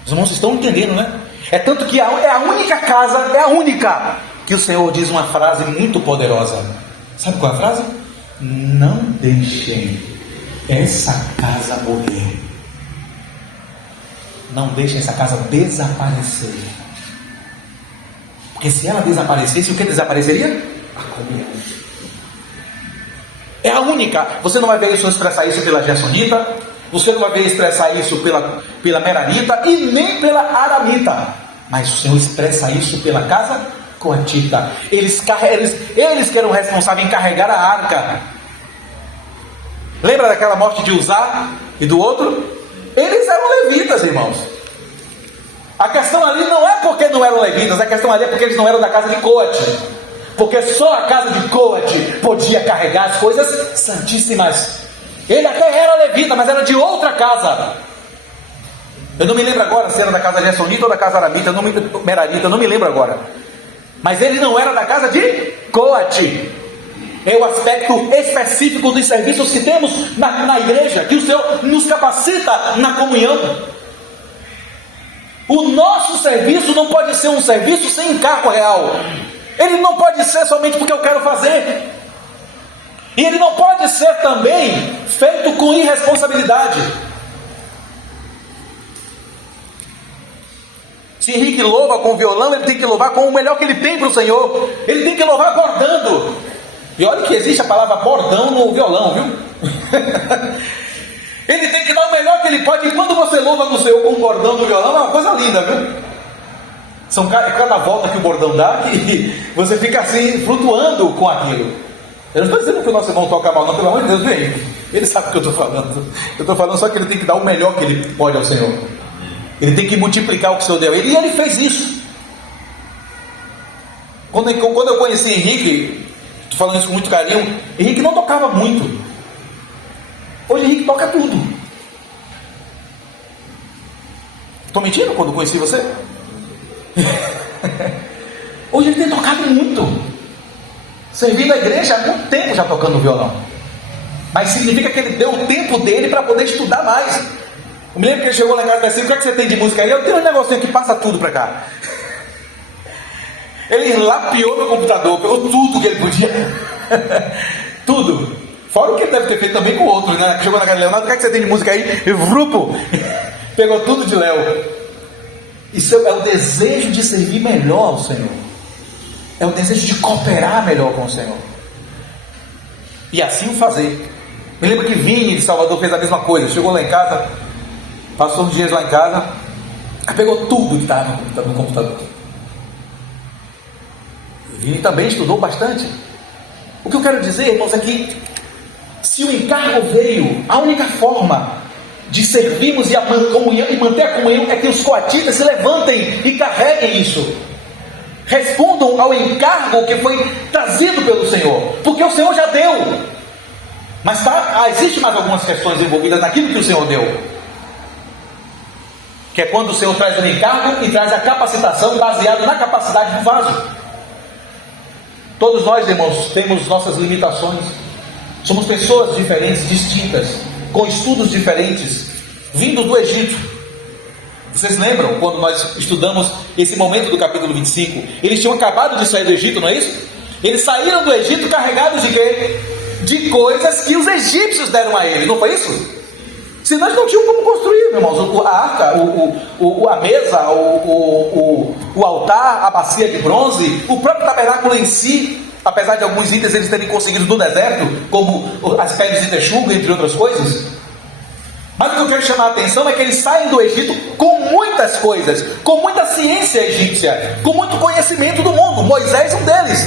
Os irmãos estão entendendo, né? É tanto que é a única casa, é a única, que o Senhor diz uma frase muito poderosa. Sabe qual é a frase? Não deixem essa casa morrer. Não deixem essa casa desaparecer. Porque se ela desaparecesse, o que desapareceria? A comunhão. É a única. Você não vai ver isso expressar isso pela Gersonita, você não vai ver expressar isso pela Meranita e nem pela Aramita. Mas o Senhor expressa isso pela casa coatita. Eles que eram responsáveis em carregar a arca. Lembra daquela morte de Uzá e do outro? Eles eram levitas, irmãos. A questão ali não é porque não eram levitas, a questão ali é porque eles não eram da casa de Coate. Porque só a casa de Coate podia carregar as coisas santíssimas. Ele até era levita, mas era de outra casa. Eu não me lembro agora se era da casa Gersonita ou da casa Aramita, Merarita, eu não me lembro agora. Mas ele não era da casa de Coate. É o aspecto específico dos serviços que temos na igreja, que o Senhor nos capacita na comunhão. O nosso serviço não pode ser um serviço sem encargo real. Ele não pode ser somente porque eu quero fazer. E ele não pode ser também feito com irresponsabilidade. Se Henrique louva com violão, ele tem que louvar com o melhor que ele tem para o Senhor. Ele tem que louvar bordando. E olha que existe a palavra bordão no violão, viu? Ele tem que dar o melhor que ele pode. E quando você louva no Senhor com o bordão no violão, é uma coisa linda, viu? São cada volta que o bordão dá, que você fica assim, flutuando com aquilo. Eu não estou dizendo que o nosso irmão toca mal, não, pelo amor de Deus, vem. Ele sabe o que eu estou falando. Eu estou falando só que ele tem que dar o melhor que ele pode ao Senhor. Ele tem que multiplicar o que o Senhor deu a ele. E ele fez isso. Quando eu conheci Henrique, estou falando isso com muito carinho, Henrique não tocava muito. Hoje Henrique toca tudo. Estou mentindo quando conheci você? Hoje ele tem tocado muito. Servindo a igreja há muito tempo já tocando violão. Mas significa que ele deu o tempo dele para poder estudar mais. Eu me lembro que ele chegou lá em casa e disse assim: o que é que você tem de música aí? Eu tenho um negocinho que passa tudo para cá. Ele lapiou no computador, pegou tudo que ele podia. Tudo. Fora o que ele deve ter feito também com outros, né? Chegou na casa de Leonardo: o que é que você tem de música aí? E vrupo, pegou tudo de Léo. Isso é o desejo de servir melhor ao Senhor. É o desejo de cooperar melhor com o Senhor. E assim o fazer. Me lembro que Vini de Salvador fez a mesma coisa. Chegou lá em casa, passou uns dias lá em casa, pegou tudo que estava no computador. Vini também estudou bastante. O que eu quero dizer, irmãos, é que se o encargo veio, a única forma de servirmos e manter a comunhão é que os coatitas se levantem e carreguem isso. Respondam ao encargo que foi trazido pelo Senhor, porque o Senhor já deu. Mas existe mais algumas questões envolvidas naquilo que o Senhor deu. que é quando o Senhor traz o encargo e traz a capacitação baseado na capacidade do vaso. Todos nós, irmãos, temos nossas limitações. Somos pessoas diferentes, distintas, com estudos diferentes, vindos do Egito. Vocês lembram quando nós estudamos esse momento do capítulo 25? Eles tinham acabado de sair do Egito, não é isso? Eles saíram do Egito carregados de quê? De coisas que os egípcios deram a eles, não foi isso? Se nós não tínhamos como construir, meus irmãos, a arca, a mesa, o altar, a bacia de bronze, o próprio tabernáculo em si, apesar de alguns itens eles terem conseguido no deserto, como as peles de texugo, entre outras coisas. Mas o que eu quero chamar a atenção é que eles saem do Egito com muitas coisas, com muita ciência egípcia, com muito conhecimento do mundo. Moisés é um deles.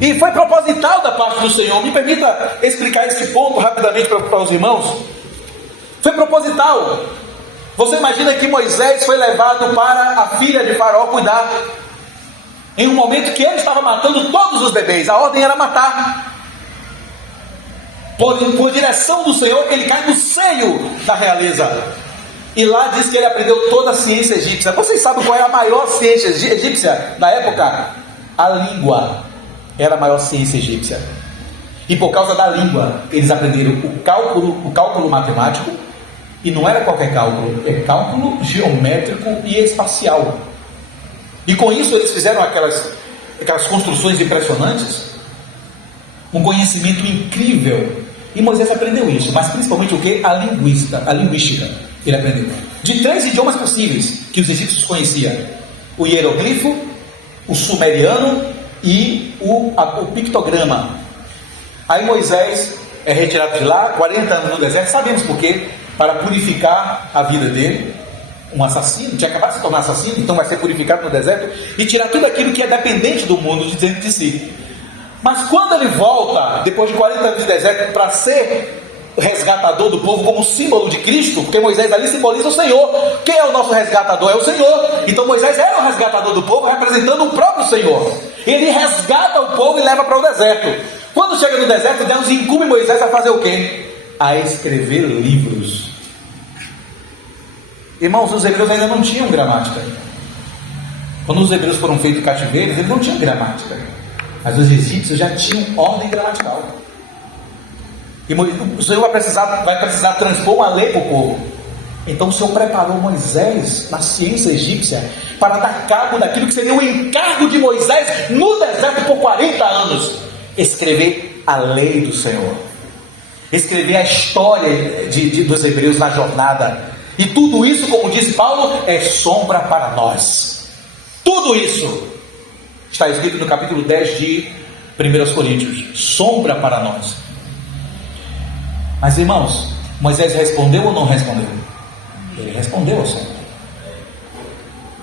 E foi proposital da parte do Senhor. Me permita explicar esse ponto rapidamente para os irmãos. Foi proposital. Você imagina que Moisés foi levado para a filha de Faraó cuidar, em um momento que ele estava matando todos os bebês. A ordem era matar. Por direção do Senhor, ele cai no seio da realeza. E lá diz que ele aprendeu toda a ciência egípcia. Vocês sabem qual é a maior ciência egípcia da época? A língua era a maior ciência egípcia. E por causa da língua, eles aprenderam o cálculo matemático. E não era qualquer cálculo, é cálculo geométrico e espacial. E com isso eles fizeram aquelas construções impressionantes, um conhecimento incrível. E Moisés aprendeu isso, mas principalmente o que? A linguística. Ele aprendeu de 3 idiomas possíveis que os egípcios conheciam: o hieroglifo, o sumeriano e o pictograma. Aí Moisés é retirado de lá, 40 anos no deserto. Sabemos por quê? Para purificar a vida dele. Um assassino, tinha acabado de se tornar assassino, então vai ser purificado no deserto e tirar tudo aquilo que é dependente do mundo de dentro de si. Mas quando ele volta, depois de 40 anos de deserto, para ser resgatador do povo como símbolo de Cristo, porque Moisés ali simboliza o Senhor. Quem é o nosso resgatador? É o Senhor. Então Moisés era o resgatador do povo, representando o próprio Senhor. Ele resgata o povo e leva para o deserto. Quando chega no deserto, Deus incumbe Moisés a fazer o quê? A escrever livros. Irmãos, os hebreus ainda não tinham gramática. Quando os hebreus foram feitos cativeiros, eles não tinham gramática. Mas os egípcios já tinham ordem gramatical. E o Senhor vai precisar transpor uma lei para o povo. Então o Senhor preparou Moisés na ciência egípcia para dar cabo daquilo que seria o encargo de Moisés no deserto por 40 anos. Escrever a lei do Senhor. Escrever a história dos hebreus na jornada. E tudo isso, como diz Paulo, é sombra para nós. Tudo isso está escrito no capítulo 10 de 1 Coríntios. Sombra para nós. Mas irmãos, Moisés respondeu ou não respondeu? Ele respondeu ao Senhor.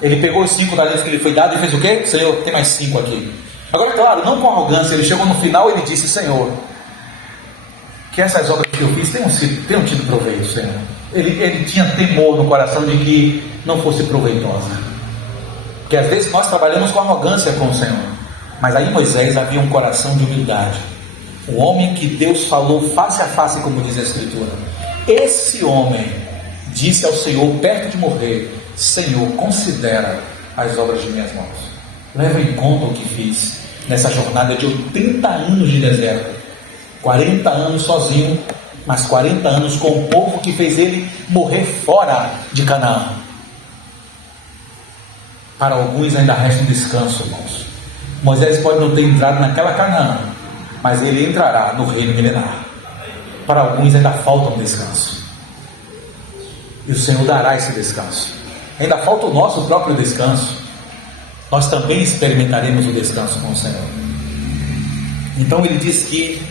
Ele pegou os 5 talentos que lhe foi dado e fez o quê? Senhor, tem mais 5 aqui. Agora, claro, não com arrogância. Ele chegou no final e ele disse: Senhor, que essas obras que eu fiz tenham tido proveito, Senhor. Ele tinha temor no coração de que não fosse proveitosa. Porque às vezes nós trabalhamos com arrogância com o Senhor. Mas aí Moisés havia um coração de humildade. Um homem que Deus falou face a face, como diz a Escritura. Esse homem disse ao Senhor, perto de morrer: Senhor, considera as obras de minhas mãos. Leva em conta o que fiz nessa jornada de 80 anos de deserto. 40 anos sozinho, mas 40 anos com o povo que fez ele morrer fora de Canaã. Para alguns ainda resta um descanso, irmãos. Moisés pode não ter entrado naquela Canaã, mas ele entrará no reino milenar. Para alguns ainda falta um descanso. E o Senhor dará esse descanso. Ainda falta o nosso próprio descanso. Nós também experimentaremos o descanso com o Senhor. Então ele diz que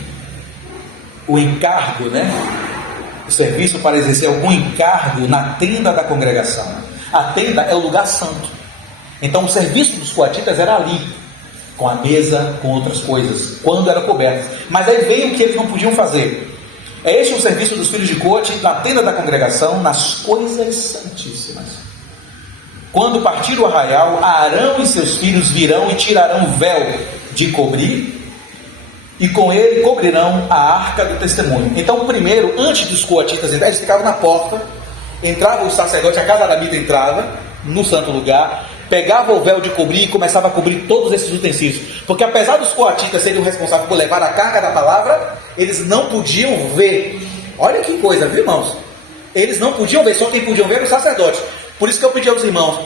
o encargo, o serviço para exercer algum encargo na tenda da congregação. A tenda é o lugar santo. Então o serviço dos coatitas era ali, com a mesa, com outras coisas, quando eram cobertas. Mas aí veio o que eles não podiam fazer. É este o serviço dos filhos de Coate na tenda da congregação, nas coisas santíssimas. Quando partir o arraial, Arão e seus filhos virão e tirarão o véu de cobrir, e com ele cobrirão a arca do testemunho. Então primeiro, antes dos coatitas entrarem, eles ficavam na porta, entrava o sacerdote, a casa aramita entrava no santo lugar, pegava o véu de cobrir e começava a cobrir todos esses utensílios, porque apesar dos coatitas serem responsáveis por levar a carga da palavra, eles não podiam ver. Olha que coisa, viu, irmãos? Eles não podiam ver, só quem podiam ver era o sacerdote. Por isso que eu pedi aos irmãos,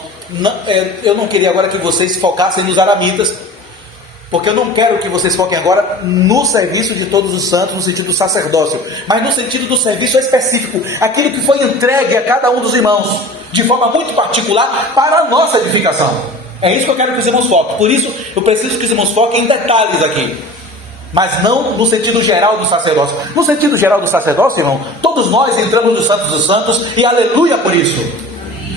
eu não queria agora que vocês focassem nos aramitas, porque eu não quero que vocês foquem agora no serviço de todos os santos, no sentido do sacerdócio, mas no sentido do serviço específico, aquilo que foi entregue a cada um dos irmãos, de forma muito particular, para a nossa edificação. É isso que eu quero que os irmãos foquem. Por isso, eu preciso que os irmãos foquem em detalhes aqui, mas não no sentido geral do sacerdócio. No sentido geral do sacerdócio, irmão, todos nós entramos nos santos dos santos, e aleluia por isso.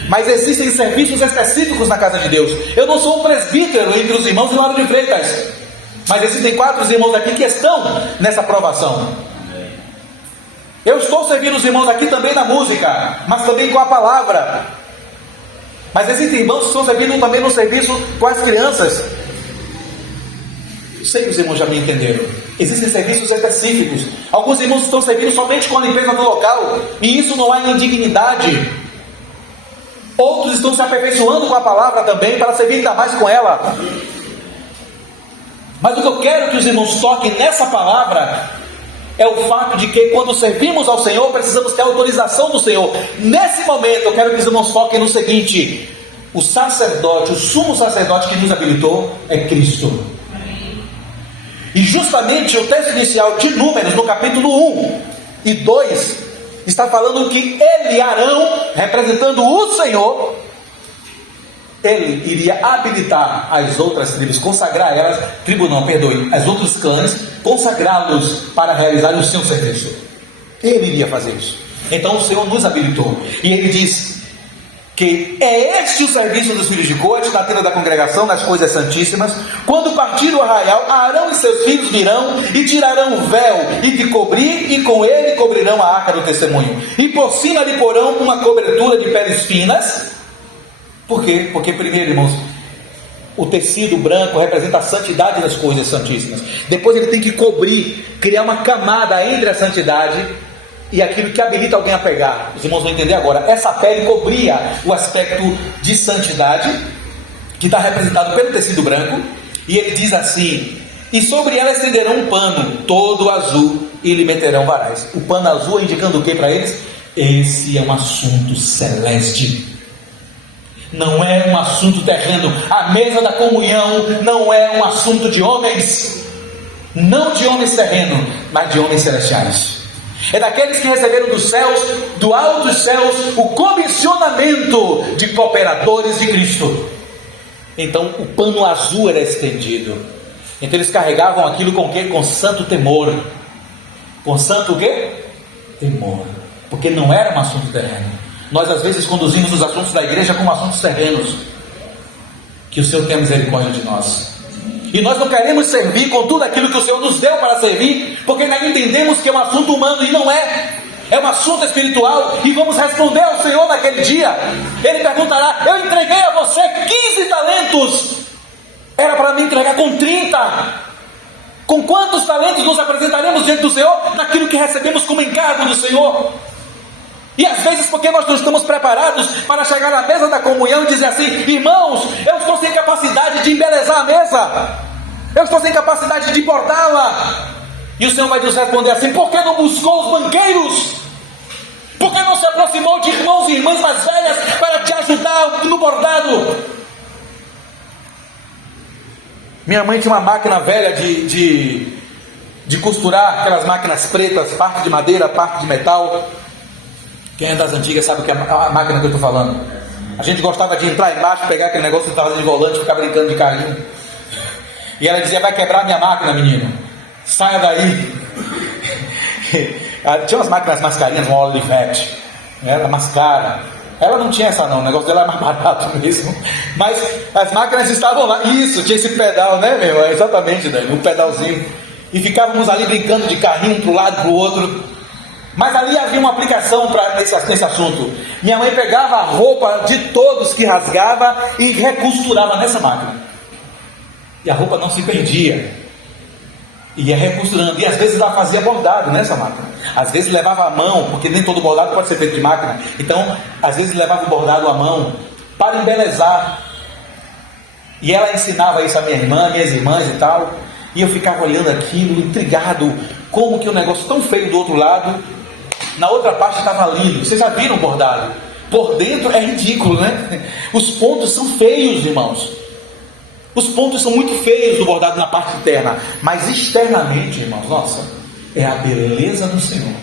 Mas existem serviços específicos na casa de Deus. Eu não sou um presbítero entre os irmãos em Lauro de Freitas, mas existem 4 irmãos aqui que estão nessa provação. Eu estou servindo os irmãos aqui também na música, mas também com a palavra. Mas existem irmãos que estão servindo também no serviço com as crianças. Sei que os irmãos já me entenderam. Existem serviços específicos. Alguns irmãos estão servindo somente com a limpeza do local, e isso não há indignidade. Outros estão se aperfeiçoando com a palavra também, para servir ainda mais com ela. Mas o que eu quero que os irmãos toquem nessa palavra é o fato de que quando servimos ao Senhor, precisamos ter a autorização do Senhor. Nesse momento eu quero que os irmãos foquem no seguinte: o sacerdote, o sumo sacerdote que nos habilitou é Cristo. E justamente o texto inicial de Números, no capítulo 1 e 2, está falando que ele, Arão, representando o Senhor, ele iria habilitar as outras tribos, consagrar elas, as outros clãs, consagrá-los para realizar o seu serviço. Ele iria fazer isso. Então o Senhor nos habilitou, e ele diz que é este o serviço dos filhos de Coate na tenda da congregação, nas coisas santíssimas. Quando partir o arraial, Arão e seus filhos virão e tirarão o véu e de cobrir, e com ele cobrirão a arca do testemunho, e por cima lhe porão uma cobertura de peles finas. Por quê? Porque primeiro, irmãos, o tecido branco representa a santidade das coisas santíssimas. Depois ele tem que cobrir, criar uma camada entre a santidade e aquilo que habilita alguém a pegar. Os irmãos vão entender agora. Essa pele cobria o aspecto de santidade, que está representado pelo tecido branco. E ele diz assim: e sobre ela estenderão um pano todo azul e lhe meterão varais. O pano azul indicando o que para eles? Esse é um assunto celeste, não é um assunto terreno. A mesa da comunhão não é um assunto de homens, não de homens terrenos, mas de homens celestiais. É daqueles que receberam dos céus, do alto dos céus, o comissionamento de cooperadores de Cristo. Então o pano azul era estendido. Então eles carregavam aquilo com o quê? Com santo temor. Com santo o quê? Temor. Porque não era um assunto terreno. Nós às vezes conduzimos os assuntos da igreja como assuntos terrenos. Que o Senhor tenha misericórdia de nós. E nós não queremos servir com tudo aquilo que o Senhor nos deu para servir, porque ainda entendemos que é um assunto humano, e não é. É um assunto espiritual, e vamos responder ao Senhor naquele dia. Ele perguntará: eu entreguei a você 15 talentos, era para me entregar com 30. Com quantos talentos nos apresentaremos diante do Senhor? Naquilo que recebemos como encargo do Senhor. E às vezes porque nós não estamos preparados para chegar na mesa da comunhão e dizer assim: irmãos, eu estou sem capacidade de embelezar a mesa, eu estou sem capacidade de bordá-la. E o Senhor vai nos responder assim: por que não buscou os banqueiros? Por que não se aproximou de irmãos e irmãs mais velhas para te ajudar no bordado? Minha mãe tinha uma máquina velha de costurar, aquelas máquinas pretas, parte de madeira, parte de metal. Quem é das antigas sabe o que é a máquina que eu estou falando. A gente gostava de entrar embaixo, pegar aquele negócio que estava de volante e ficar brincando de carrinho. E ela dizia: vai quebrar minha máquina, menino, saia daí. Tinha umas máquinas mais carinhas, uma Olivete, era mais cara. Ela não tinha essa não, o negócio dela era mais barato mesmo. Mas as máquinas estavam lá. Isso, tinha esse pedal, né, meu? Exatamente, né? Um pedalzinho. E ficávamos ali brincando de carrinho, um para o lado, para o outro. Mas ali havia uma aplicação nesse assunto. Minha mãe pegava a roupa de todos que rasgava e recosturava nessa máquina. E a roupa não se perdia. Ia recosturando. E às vezes ela fazia bordado nessa máquina. às vezes levava a mão, porque nem todo bordado pode ser feito de máquina, então às vezes levava o bordado à mão para embelezar. E ela ensinava isso a minha irmã, minhas irmãs e tal, e eu ficava olhando aquilo, intrigado, como que um negócio tão feio do outro lado, na outra parte estava lindo. Vocês já viram o bordado? Por dentro é ridículo, né? Os pontos são feios, irmãos. Os pontos são muito feios do bordado na parte interna, mas externamente, irmãos, nossa, é a beleza do Senhor.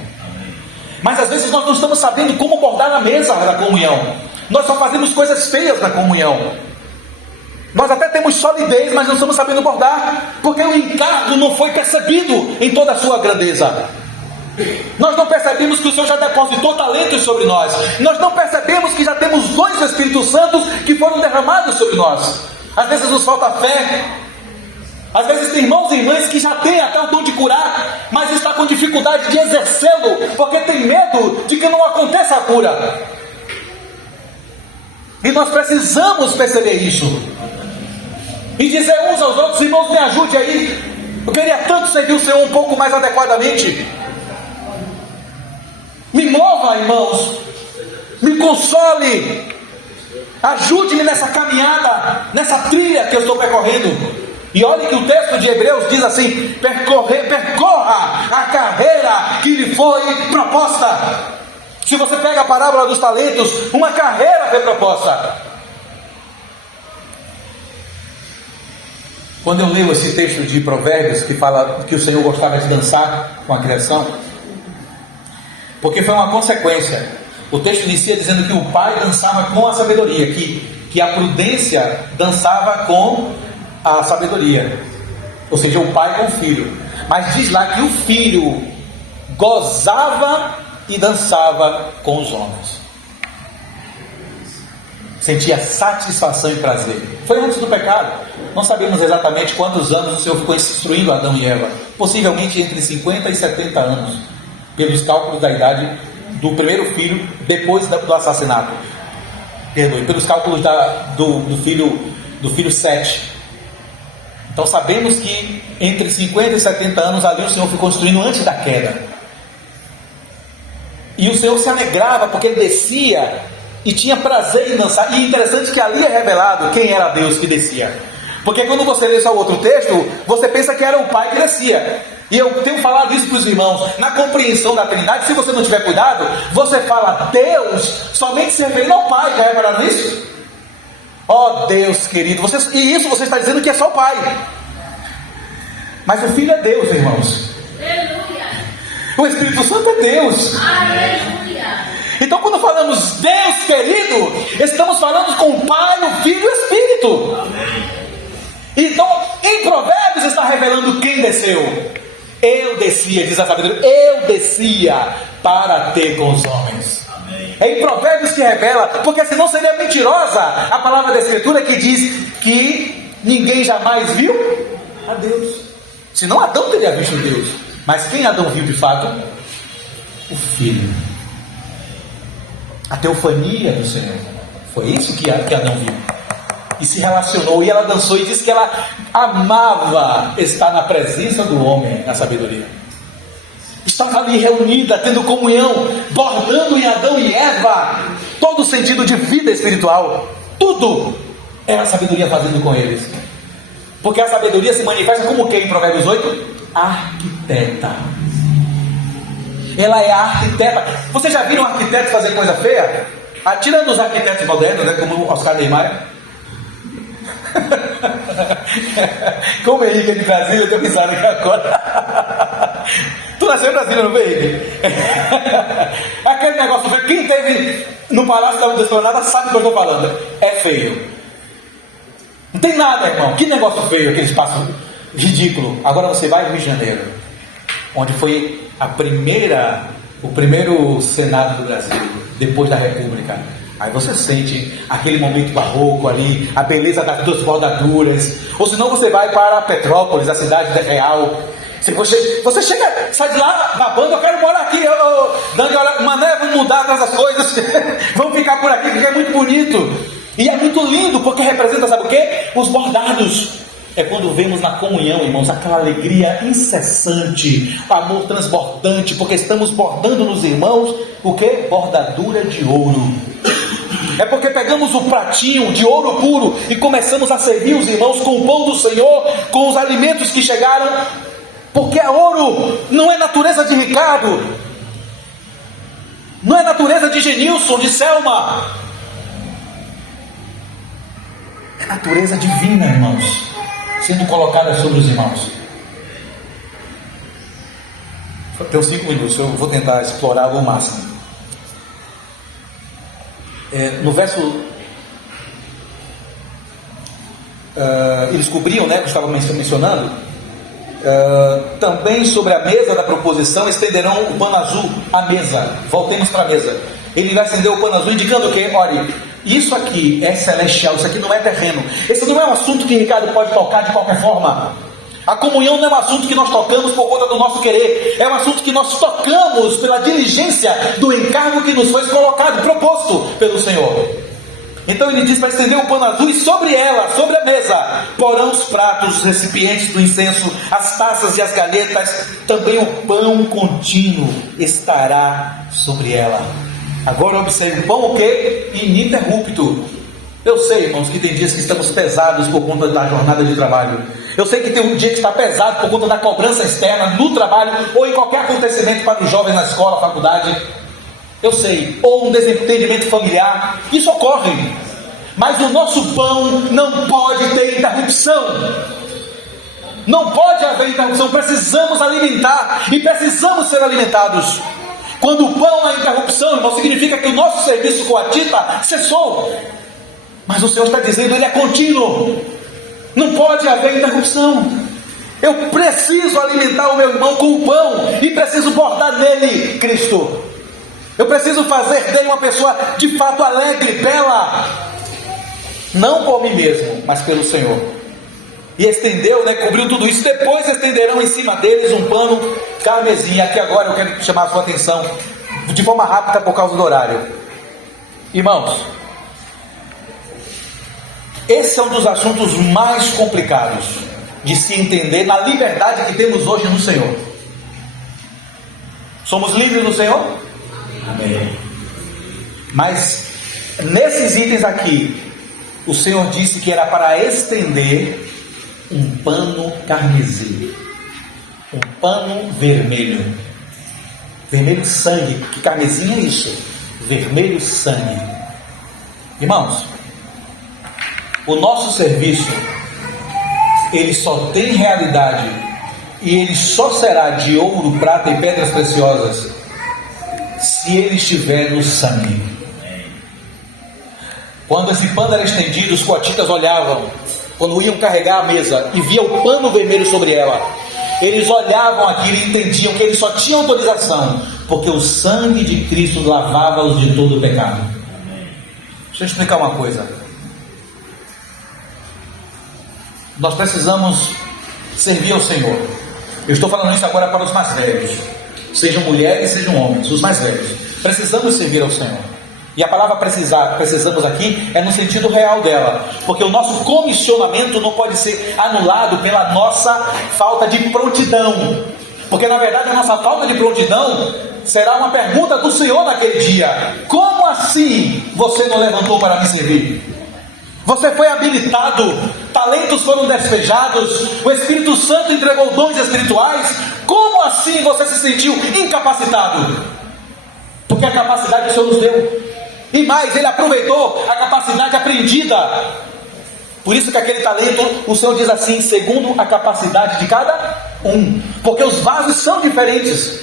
Mas às vezes nós não estamos sabendo como bordar na mesa da comunhão. Nós só fazemos coisas feias na comunhão. Nós até temos solidez, mas não estamos sabendo bordar, porque o encargo não foi percebido em toda a sua grandeza. Nós não percebemos que o Senhor já depositou talentos sobre nós. Nós não percebemos que já temos dons do Espírito Santo que foram derramados sobre nós. Às vezes nos falta fé. Às vezes tem irmãos e irmãs que já têm até o dom de curar, mas está com dificuldade de exercê-lo, porque tem medo de que não aconteça a cura. E nós precisamos perceber isso. E dizer uns aos outros: irmãos, me ajude aí. Eu queria tanto servir o Senhor um pouco mais adequadamente. Me mova, irmãos. Me console. Ajude-me nessa caminhada, nessa trilha que eu estou percorrendo. E olhe que o texto de Hebreus diz assim: percorra a carreira que lhe foi proposta. Se você pega a parábola dos talentos, uma carreira foi proposta. Quando eu leio esse texto de Provérbios que fala que o Senhor gostava de dançar com a criação, porque foi uma consequência. O texto inicia dizendo que o pai dançava com a sabedoria, que a prudência dançava com a sabedoria, ou seja, o pai com o filho. Mas diz lá que o filho gozava e dançava com os homens, sentia satisfação e prazer. Foi antes do pecado. Não sabemos exatamente quantos anos o Senhor ficou instruindo Adão e Eva, possivelmente entre 50 e 70 anos, pelos cálculos da idade do primeiro filho depois do assassinato. Perdoe, pelos cálculos do filho 7. Então sabemos que entre 50 e 70 anos ali o Senhor ficou instruindo antes da queda. E o Senhor se alegrava porque ele descia e tinha prazer em dançar. E interessante que ali é revelado quem era Deus que descia. Porque quando você lê só o outro texto, você pensa que era o Pai que descia. E eu tenho falado isso para os irmãos. Na compreensão da Trindade, se você não tiver cuidado, você fala Deus somente se referindo ao Pai. Já repararam isso? Ó Deus querido, e isso você está dizendo que é só o Pai. Mas o Filho é Deus, irmãos. Aleluia. O Espírito Santo é Deus. Aleluia. Então quando falamos Deus querido, estamos falando com o Pai, o Filho e o Espírito. Amém. Então em Provérbios está revelando quem desceu. Eu descia, diz a sabedoria, eu descia para ter com os homens. Amém. É em Provérbios que revela, porque senão seria mentirosa a palavra da Escritura que diz que ninguém jamais viu a Deus. Senão Adão teria visto Deus. Mas quem Adão viu de fato? O Filho. A teofania do Senhor. Foi isso que Adão viu. E se relacionou, e ela dançou, e disse que ela amava estar na presença do homem, na sabedoria. Estava ali reunida, tendo comunhão, bordando em Adão e Eva todo o sentido de vida espiritual. Tudo era a sabedoria fazendo com eles. Porque a sabedoria se manifesta como o que em Provérbios 8? Arquiteta. Ela é a arquiteta. Vocês já viram um arquiteto fazer coisa feia? Tirando os arquitetos modernos, né, como o Oscar Niemeyer. Como o Henrique é de Brasília, eu tenho risada aqui agora. Tu nasceu em Brasília, não foi, Henrique? Aquele negócio feio. Quem esteve no Palácio da Esplanada sabe do que eu estou falando. É feio. Não tem nada, irmão. Que negócio feio, aquele espaço ridículo. Agora você vai ao Rio de Janeiro, onde foi o primeiro Senado do Brasil, depois da República. Aí você sente aquele momento barroco ali, a beleza das duas bordaduras. Ou senão você vai para Petrópolis, a cidade real. Você chega, sai de lá babando, eu quero morar aqui. Mané, vamos mudar todas as coisas. Vamos ficar por aqui, porque é muito bonito. E é muito lindo, porque representa, sabe o quê? Os bordados. É quando vemos na comunhão, irmãos, aquela alegria incessante, amor transbordante, porque estamos bordando nos irmãos o que? Bordadura de ouro. É porque pegamos o pratinho de ouro puro e começamos a servir os irmãos com o pão do Senhor, com os alimentos que chegaram, porque é ouro, não é natureza de Ricardo, não é natureza de Genilson, de Selma, é natureza divina, irmãos, sendo colocada sobre os irmãos. Tenho 5 minutos, eu vou tentar explorar ao máximo. No verso, eles cobriam, né, que eu estava mencionando, também sobre a mesa da proposição estenderão o pano azul, a mesa. Voltemos para a mesa. Ele vai estender o pano azul indicando o quê? Olha, isso aqui é celestial, isso aqui não é terreno. Esse não é um assunto que Ricardo pode tocar de qualquer forma. A comunhão não é um assunto que nós tocamos por conta do nosso querer, é um assunto que nós tocamos pela diligência do encargo que nos foi colocado, proposto pelo Senhor. Então ele diz para estender o pano azul, e sobre ela, sobre a mesa, porão os pratos, os recipientes do incenso, as taças e as galhetas, também o pão contínuo estará sobre ela. Agora observe, o pão o quê? Ininterrupto. Eu sei, irmãos, que tem dias que estamos pesados por conta da jornada de trabalho. Eu sei que tem um dia que está pesado por conta da cobrança externa no trabalho, ou em qualquer acontecimento para os jovens na escola, faculdade. Eu sei, ou um desentendimento familiar. Isso ocorre. Mas o nosso pão não pode ter interrupção. Não pode haver interrupção. Precisamos alimentar e precisamos ser alimentados. Quando o pão há interrupção, irmão, significa que o nosso serviço com a Tita cessou. Mas o Senhor está dizendo, ele é contínuo. Não pode haver interrupção. Eu preciso alimentar o meu irmão com o pão e preciso bordar nele Cristo. Eu preciso fazer dele uma pessoa de fato alegre, bela, não por mim mesmo, mas pelo Senhor. E estendeu, né, cobriu tudo isso. Depois estenderão em cima deles um pano carmesim. Aqui agora eu quero chamar a sua atenção de forma rápida por causa do horário. Irmãos, esse é um dos assuntos mais complicados de se entender na liberdade que temos hoje no Senhor. Somos livres no Senhor? Amém. Mas nesses itens aqui, o Senhor disse que era para estender um pano carmesim, um pano vermelho, vermelho sangue, que carmesim é isso, vermelho sangue. Irmãos, o nosso serviço, ele só tem realidade e ele só será de ouro, prata e pedras preciosas se ele estiver no sangue. Quando esse pano era estendido, os coatitas olhavam, quando iam carregar a mesa e via o pano vermelho sobre ela, eles olhavam aquilo e entendiam que eles só tinham autorização porque o sangue de Cristo lavava-os de todo o pecado. Deixa eu explicar uma coisa. Nós precisamos servir ao Senhor. Eu estou falando isso agora para os mais velhos, sejam mulheres, sejam homens, os mais velhos. Precisamos servir ao Senhor. E a palavra precisamos aqui é no sentido real dela, porque o nosso comissionamento não pode ser anulado pela nossa falta de prontidão, porque na verdade a nossa falta de prontidão será uma pergunta do Senhor naquele dia: como assim você não levantou para me servir? Você foi habilitado, talentos foram despejados, o Espírito Santo entregou dons espirituais, como assim você se sentiu incapacitado? Porque a capacidade o Senhor nos deu, e mais, Ele aproveitou a capacidade aprendida. Por isso que aquele talento, o Senhor diz assim, segundo a capacidade de cada um, porque os vasos são diferentes.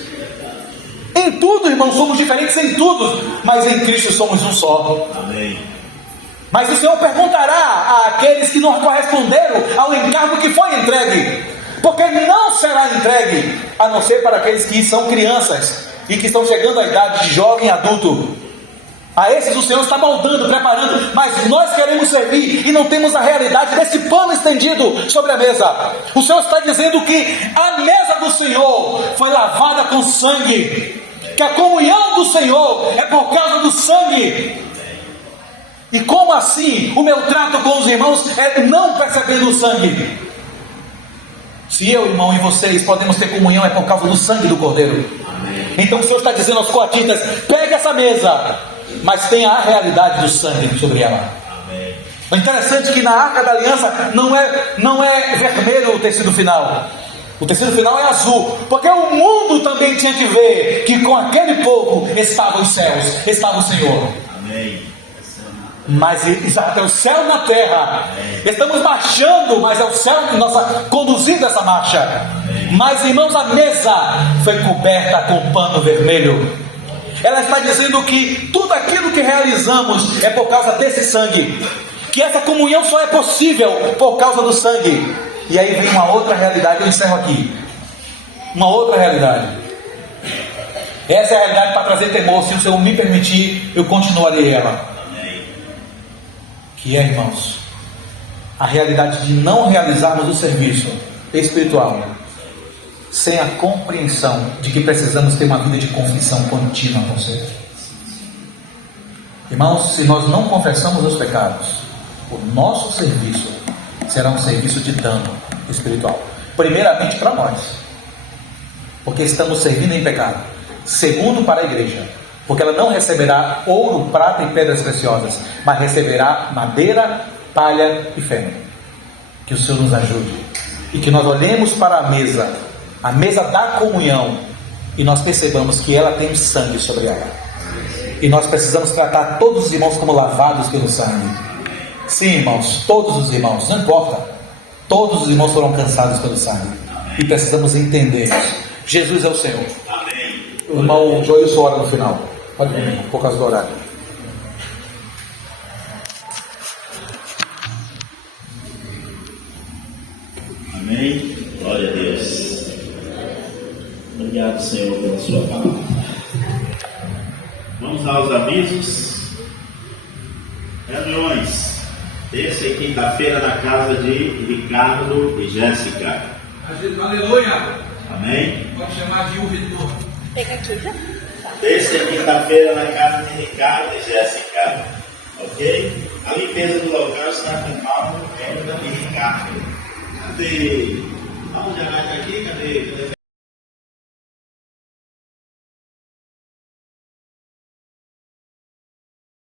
Em tudo, irmãos, somos diferentes em tudo, mas em Cristo somos um só. Amém. Mas o Senhor perguntará àqueles que não corresponderam ao encargo que foi entregue, porque não será entregue a não ser para aqueles que são crianças e que estão chegando à idade de jovem e adulto. A esses o Senhor está moldando, preparando, mas nós queremos servir e não temos a realidade desse pano estendido sobre a mesa. O Senhor está dizendo que a mesa do Senhor foi lavada com sangue, que a comunhão do Senhor é por causa do sangue. E como assim o meu trato com os irmãos é não percebendo o sangue? Se eu, irmão, e vocês podemos ter comunhão, é por causa do sangue do Cordeiro. Então o Senhor está dizendo aos coatistas: pegue essa mesa, mas tenha a realidade do sangue sobre ela. O interessante é que na Arca da Aliança não é vermelho o tecido final. O tecido final é azul, porque o mundo também tinha que ver que com aquele povo estavam os céus, estava o Senhor. Amém. Mas exato, é o céu na terra. Estamos marchando, mas é o céu conduzindo essa marcha. Mas, irmãos, a mesa foi coberta com pano vermelho. Ela está dizendo que tudo aquilo que realizamos é por causa desse sangue, que essa comunhão só é possível por causa do sangue. E aí vem uma outra realidade, eu encerro aqui. Uma outra realidade. Essa é a realidade para trazer temor. Se o Senhor me permitir, eu continuo a ler ela. Que é, irmãos, a realidade de não realizarmos o serviço espiritual sem a compreensão de que precisamos ter uma vida de confissão contínua com o Senhor. Irmãos, se nós não confessamos os pecados, o nosso serviço será um serviço de dano espiritual. Primeiramente para nós, porque estamos servindo em pecado. Segundo, para a igreja, porque ela não receberá ouro, prata e pedras preciosas, mas receberá madeira, palha e feno. Que o Senhor nos ajude e que nós olhemos para a mesa da comunhão, e nós percebamos que ela tem sangue sobre ela, e nós precisamos tratar todos os irmãos como lavados pelo sangue. Sim, irmãos, todos os irmãos, não importa, todos os irmãos foram cansados pelo sangue, e precisamos entender: Jesus é o Senhor. O irmão Joilson ora no final. Olha comigo, por causa do horário. Amém. Glória a Deus. Obrigado, Senhor, pela sua palavra. Vamos aos avisos. Reuniões. Terça e quinta-feira na casa de Ricardo e Jéssica. Aleluia. Amém. Pode chamar de retorno. Pega aqui já. Terça e quinta-feira na casa de Ricardo e Jéssica. Ok? A limpeza do local está com Paulo, Helda e Ricardo. Cadê? Vamos já mais aqui? Cadê?